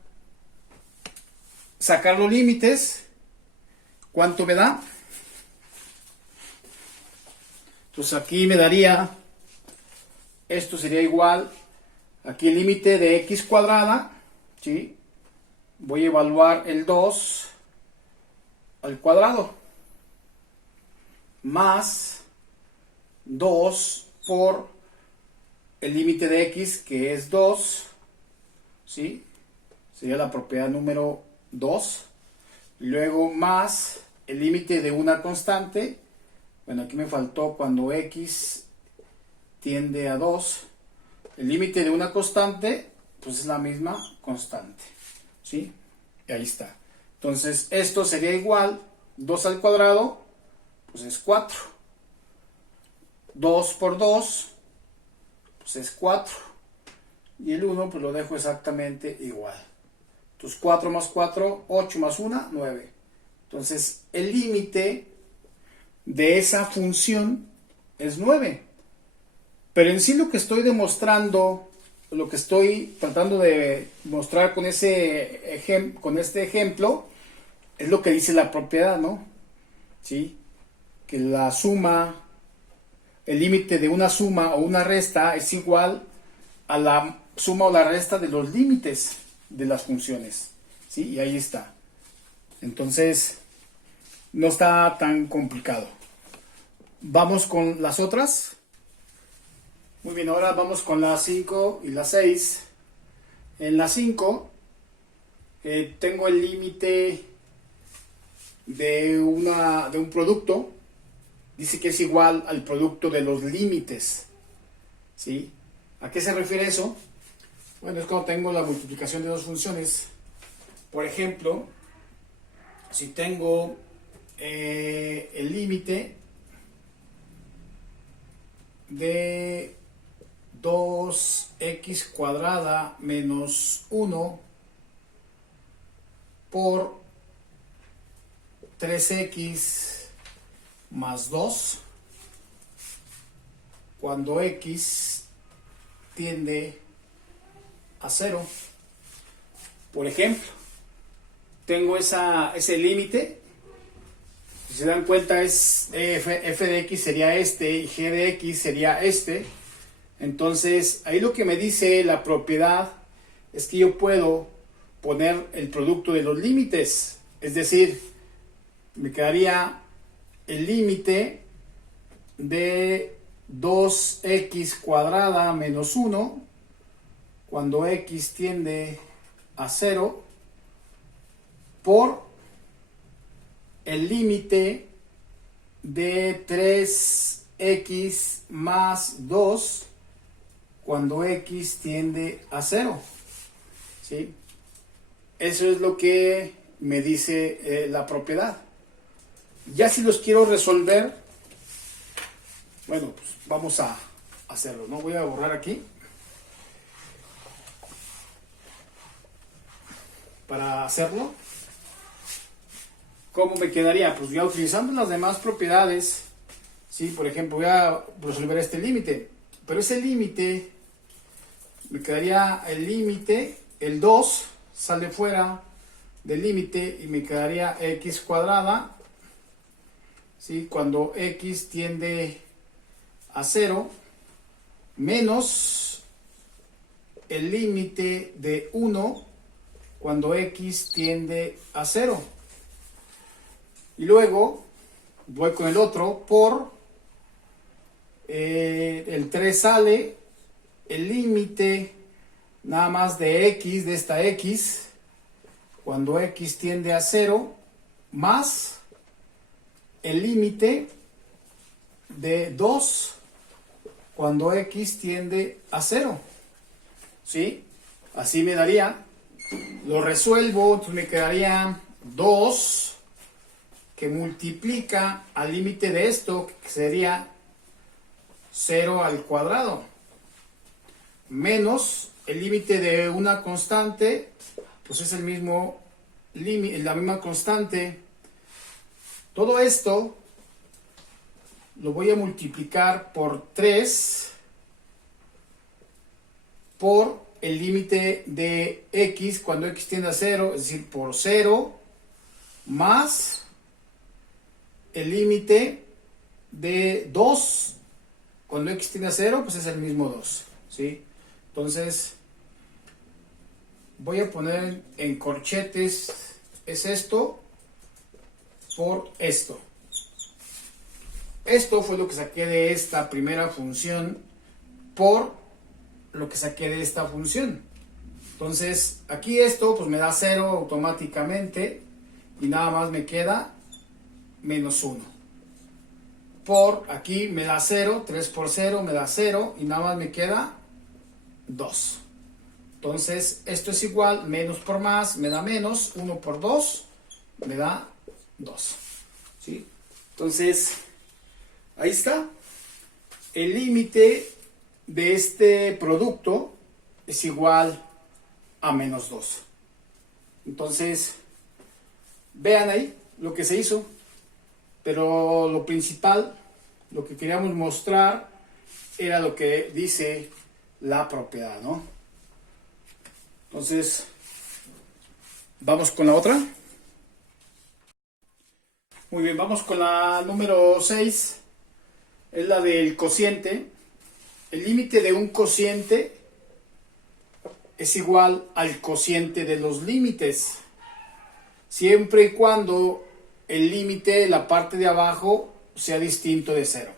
sacar los límites. ¿Cuánto me da? Entonces aquí me daría, esto sería igual, aquí el límite de x cuadrada, ¿sí?, voy a evaluar el 2 al cuadrado más 2 por el límite de x, que es 2, ¿sí? Sería la propiedad número 2. Luego más el límite de una constante. Bueno, aquí me faltó cuando x tiende a 2. El límite de una constante, pues es la misma constante, ¿sí? Y ahí está. Entonces, esto sería igual, 2 al cuadrado, pues es 4. 2 por 2, pues es 4. Y el 1, pues lo dejo exactamente igual. Entonces, 4 más 4, 8 más 1, 9. Entonces, el límite de esa función es 9. Pero en sí lo que estoy demostrando, lo que estoy tratando de mostrar con este ejemplo, es lo que dice la propiedad, ¿no? ¿Sí? Que la suma, el límite de una suma o una resta es igual a la suma o la resta de los límites de las funciones, ¿sí? Y ahí está. Entonces, no está tan complicado. Vamos con las otras. Muy bien, ahora vamos con la 5 y la 6. En la 5 tengo el límite de un producto. Dice que es igual al producto de los límites, ¿sí? ¿A qué se refiere eso? Bueno, es cuando tengo la multiplicación de dos funciones. Por ejemplo, si tengo el límite de 2x cuadrada menos 1 por 3x más 2 cuando x tiende a 0. Por ejemplo, tengo ese límite. Si se dan cuenta, es f de x sería este y g de x sería este. Entonces, ahí lo que me dice la propiedad es que yo puedo poner el producto de los límites. Es decir, me quedaría el límite de 2x cuadrada menos 1 cuando x tiende a 0 por el límite de 3x más 2 cuando x tiende a 0, ¿sí? Eso es lo que me dice la propiedad. Ya si los quiero resolver, bueno, pues vamos a hacerlo, ¿no? Voy a borrar aquí para hacerlo. ¿Cómo me quedaría? Pues ya utilizando las demás propiedades, ¿sí? Por ejemplo, voy a resolver este límite, pero ese límite me quedaría el límite, el 2 sale fuera del límite y me quedaría x cuadrada, ¿sí? Cuando x tiende a 0 menos el límite de 1 cuando x tiende a 0. Y luego voy con el otro por el 3 sale, el límite nada más de x, de esta x, cuando x tiende a 0, más el límite de 2 cuando x tiende a 0, ¿sí? Así me daría, lo resuelvo, entonces me quedaría 2 que multiplica al límite de esto, que sería 0 al cuadrado, menos el límite de una constante, pues es el mismo límite, la misma constante. Todo esto lo voy a multiplicar por 3 por el límite de x cuando x tiende a 0, es decir, por 0 más el límite de 2 cuando x tiende a 0, pues es el mismo 2, ¿sí? Entonces, voy a poner en corchetes, es esto por esto. Esto fue lo que saqué de esta primera función por lo que saqué de esta función. Entonces, aquí esto pues me da 0 automáticamente y nada más me queda menos 1. Por aquí me da 0, 3 por 0 me da 0 y nada más me queda 2. Entonces, esto es igual, menos por más me da menos, 1 por 2 me da 2. ¿Sí? Entonces, ahí está. El límite de este producto es igual a menos 2. Entonces, vean ahí lo que se hizo. Pero lo principal, lo que queríamos mostrar, era lo que dice la propiedad, ¿no? Entonces, vamos con la otra. Muy bien, vamos con la número 6. Es la del cociente. El límite de un cociente es igual al cociente de los límites, siempre y cuando el límite, la parte de abajo, sea distinto de 0.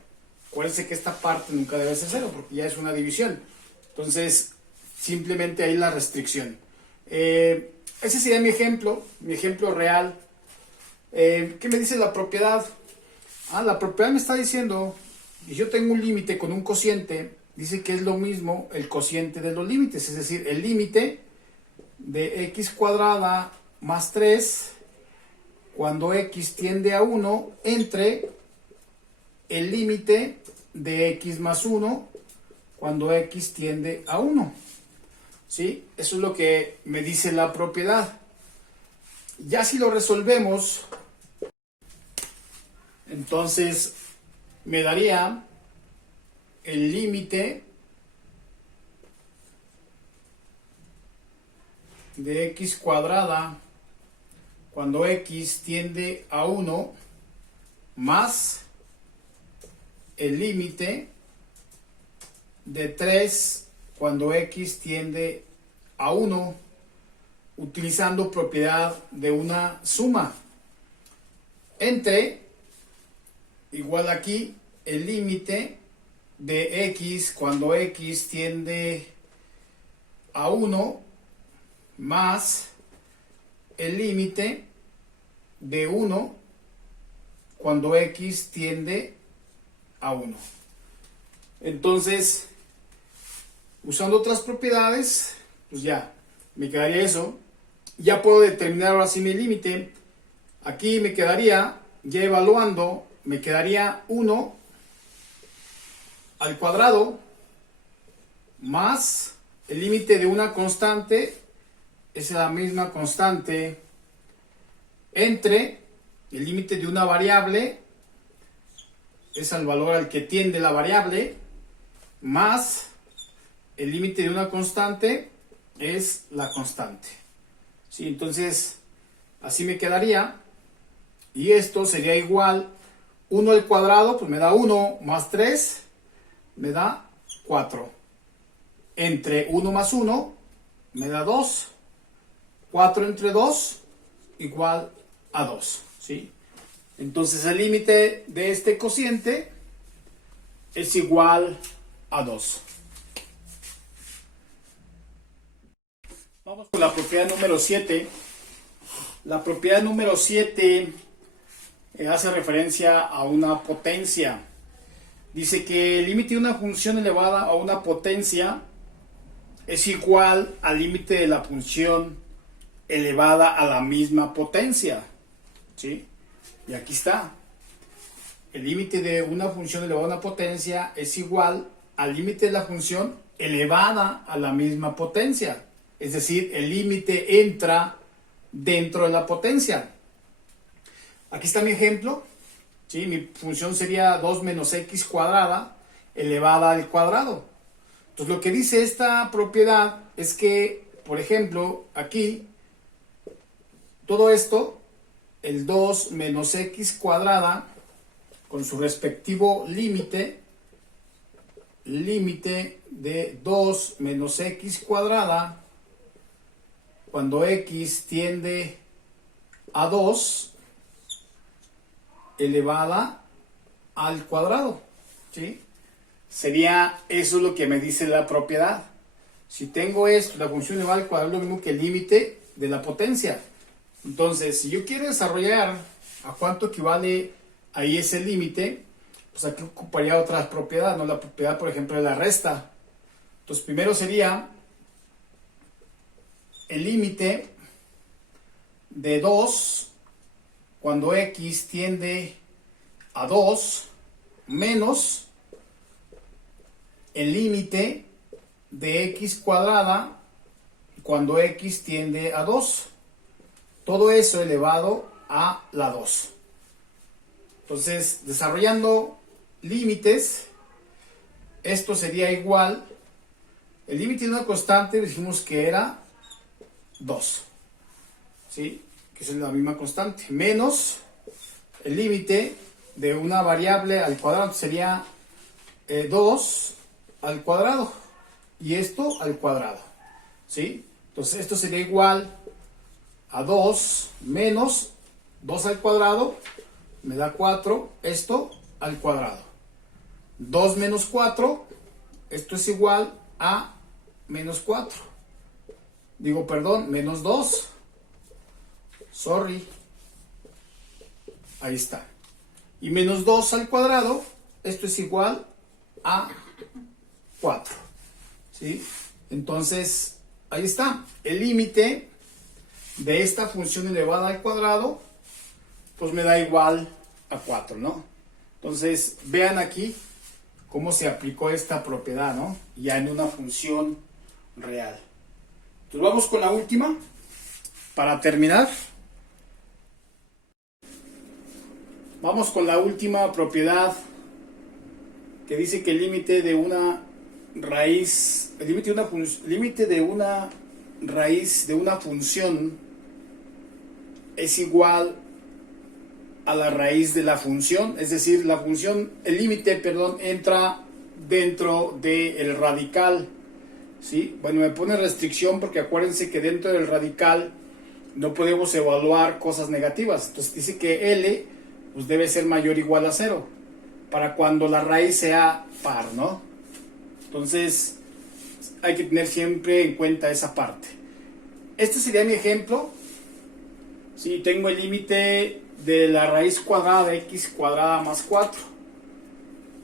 Acuérdense que esta parte nunca debe ser 0 porque ya es una división. Entonces, simplemente ahí la restricción. Ese sería mi ejemplo real. ¿Qué me dice la propiedad? La propiedad me está diciendo, y yo tengo un límite con un cociente, dice que es lo mismo el cociente de los límites, es decir, el límite de x cuadrada más 3 cuando x tiende a 1 entre el límite de x más 1 cuando x tiende a 1. ¿Sí? Eso es lo que me dice la propiedad. Ya si lo resolvemos, entonces me daría el límite de x cuadrada cuando x tiende a 1 más el límite de 3 cuando x tiende a 1, utilizando propiedad de una suma, entre, igual aquí, el límite de x cuando x tiende a 1 más el límite de 1 cuando x tiende a 1. Entonces, usando otras propiedades, pues ya me quedaría eso. Ya puedo determinar ahora sí mi límite. Aquí me quedaría, ya evaluando, me quedaría 1 al cuadrado más el límite de una constante, es la misma constante, entre el límite de una variable, es el valor al que tiende la variable, más el límite de una constante, es la constante. ¿Sí? Entonces, así me quedaría. Y esto sería igual, 1 al cuadrado, pues me da 1 más 3, me da 4. Entre 1 más 1, me da 2. 4 entre 2, igual a 2. ¿Sí? Entonces el límite de este cociente es igual a 2. Vamos con la propiedad número 7. La propiedad número 7 hace referencia a una potencia. Dice que el límite de una función elevada a una potencia es igual al límite de la función elevada a la misma potencia. ¿Sí? Y aquí está. El límite de una función elevada a una potencia es igual al límite de la función elevada a la misma potencia. Es decir, el límite entra dentro de la potencia. Aquí está mi ejemplo. ¿Sí? Mi función sería 2 menos x cuadrada elevada al cuadrado. Entonces lo que dice esta propiedad es que, por ejemplo, aquí, todo esto, el 2 menos x cuadrada, con su respectivo límite de 2 menos x cuadrada cuando x tiende a 2 elevada al cuadrado, ¿sí? Sería, eso es lo que me dice la propiedad. Si tengo esto, la función elevada al cuadrado es lo mismo que el límite de la potencia. Entonces, si yo quiero desarrollar a cuánto equivale ahí ese límite, pues aquí ocuparía otras propiedades, ¿no? La propiedad, por ejemplo, de la resta. Entonces, primero sería el límite de 2 cuando x tiende a 2 menos el límite de x cuadrada cuando x tiende a 2. Todo eso elevado a la 2. Entonces, desarrollando límites, esto sería igual, el límite de una constante dijimos que era 2, ¿sí? Que es la misma constante, menos el límite de una variable al cuadrado, sería 2 al cuadrado, y esto al cuadrado, ¿sí? Entonces esto sería igual a 2 menos 2 al cuadrado, me da 4, esto al cuadrado. 2 menos 4, esto es igual a menos 4. Digo, perdón, menos 2. Sorry. Ahí está. Y menos 2 al cuadrado, esto es igual a 4. ¿Sí? Entonces, ahí está. El límite de esta función elevada al cuadrado, pues me da igual a 4, ¿no? Entonces, vean aquí cómo se aplicó esta propiedad, ¿no? Ya en una función real. Entonces, vamos con la última. Para terminar, vamos con la última propiedad que dice que el límite de una raíz, el límite de una raíz de una función es igual a la raíz de la función, es decir, la función, el límite, perdón, entra dentro del radical, ¿sí? Bueno, me pone restricción porque acuérdense que dentro del radical no podemos evaluar cosas negativas, entonces dice que L pues debe ser mayor o igual a 0 para cuando la raíz sea par, ¿no? Entonces hay que tener siempre en cuenta esa parte. Este sería mi ejemplo. Si tengo el límite de la raíz cuadrada de x cuadrada más 4.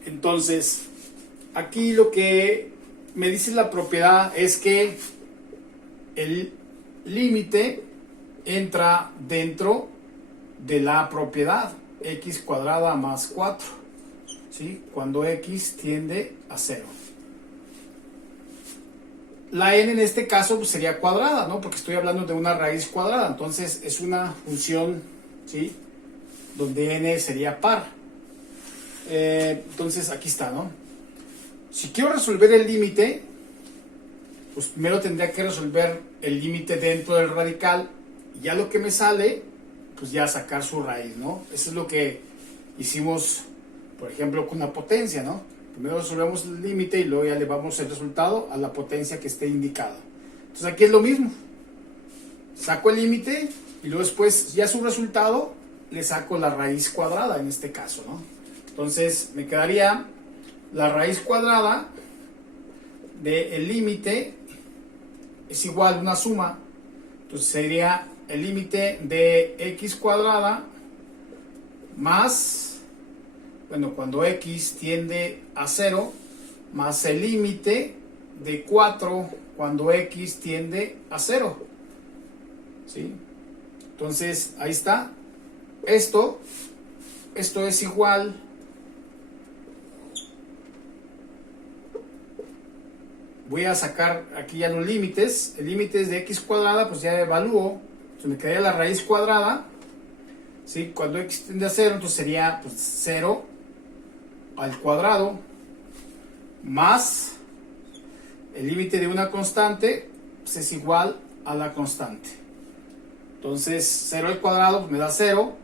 Entonces, aquí lo que me dice la propiedad es que el límite entra dentro de la propiedad x cuadrada más 4, ¿sí? Cuando x tiende a 0. La n en este caso pues sería cuadrada, ¿no? Porque estoy hablando de una raíz cuadrada, entonces es una función, ¿sí? Donde n sería par. Entonces aquí está, ¿no? Si quiero resolver el límite, pues primero tendría que resolver el límite dentro del radical, y ya lo que me sale, pues ya sacar su raíz, ¿no? Eso es lo que hicimos, por ejemplo, con la potencia, ¿no? Primero resolvemos el límite y luego ya le vamos el resultado a la potencia que esté indicada. Entonces aquí es lo mismo. Saco el límite y luego después ya su resultado le saco la raíz cuadrada en este caso, ¿no? Entonces me quedaría la raíz cuadrada del límite es igual a una suma. Entonces sería el límite de x cuadrada más, bueno, cuando x tiende a 0, más el límite de 4 cuando x tiende a 0. ¿Sí? Entonces, ahí está. Esto es igual voy a sacar aquí ya los límites. El límite es de x cuadrada, pues ya evalúo. Entonces me quedaría la raíz cuadrada, ¿sí? Cuando x tiende a 0, entonces sería pues, 0 al cuadrado más el límite de una constante, pues es igual a la constante. Entonces 0 al cuadrado pues me da 0,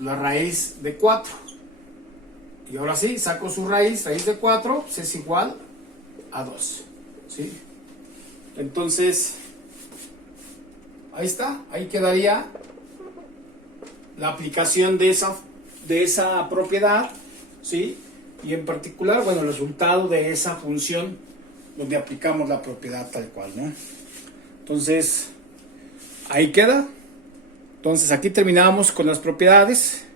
la raíz de 4. Y ahora sí, saco su raíz de 4, pues es igual a 2. ¿Sí? Entonces, Ahí está, ahí quedaría la aplicación de esa propiedad, ¿sí? Y en particular, bueno, el resultado de esa función donde aplicamos la propiedad tal cual, ¿no? Entonces, ahí queda. Entonces, aquí terminamos con las propiedades.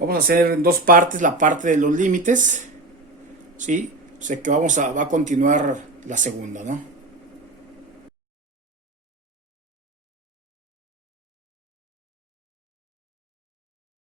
Vamos a hacer en dos partes la parte de los límites, ¿sí? O sea que va a continuar la segunda, ¿no?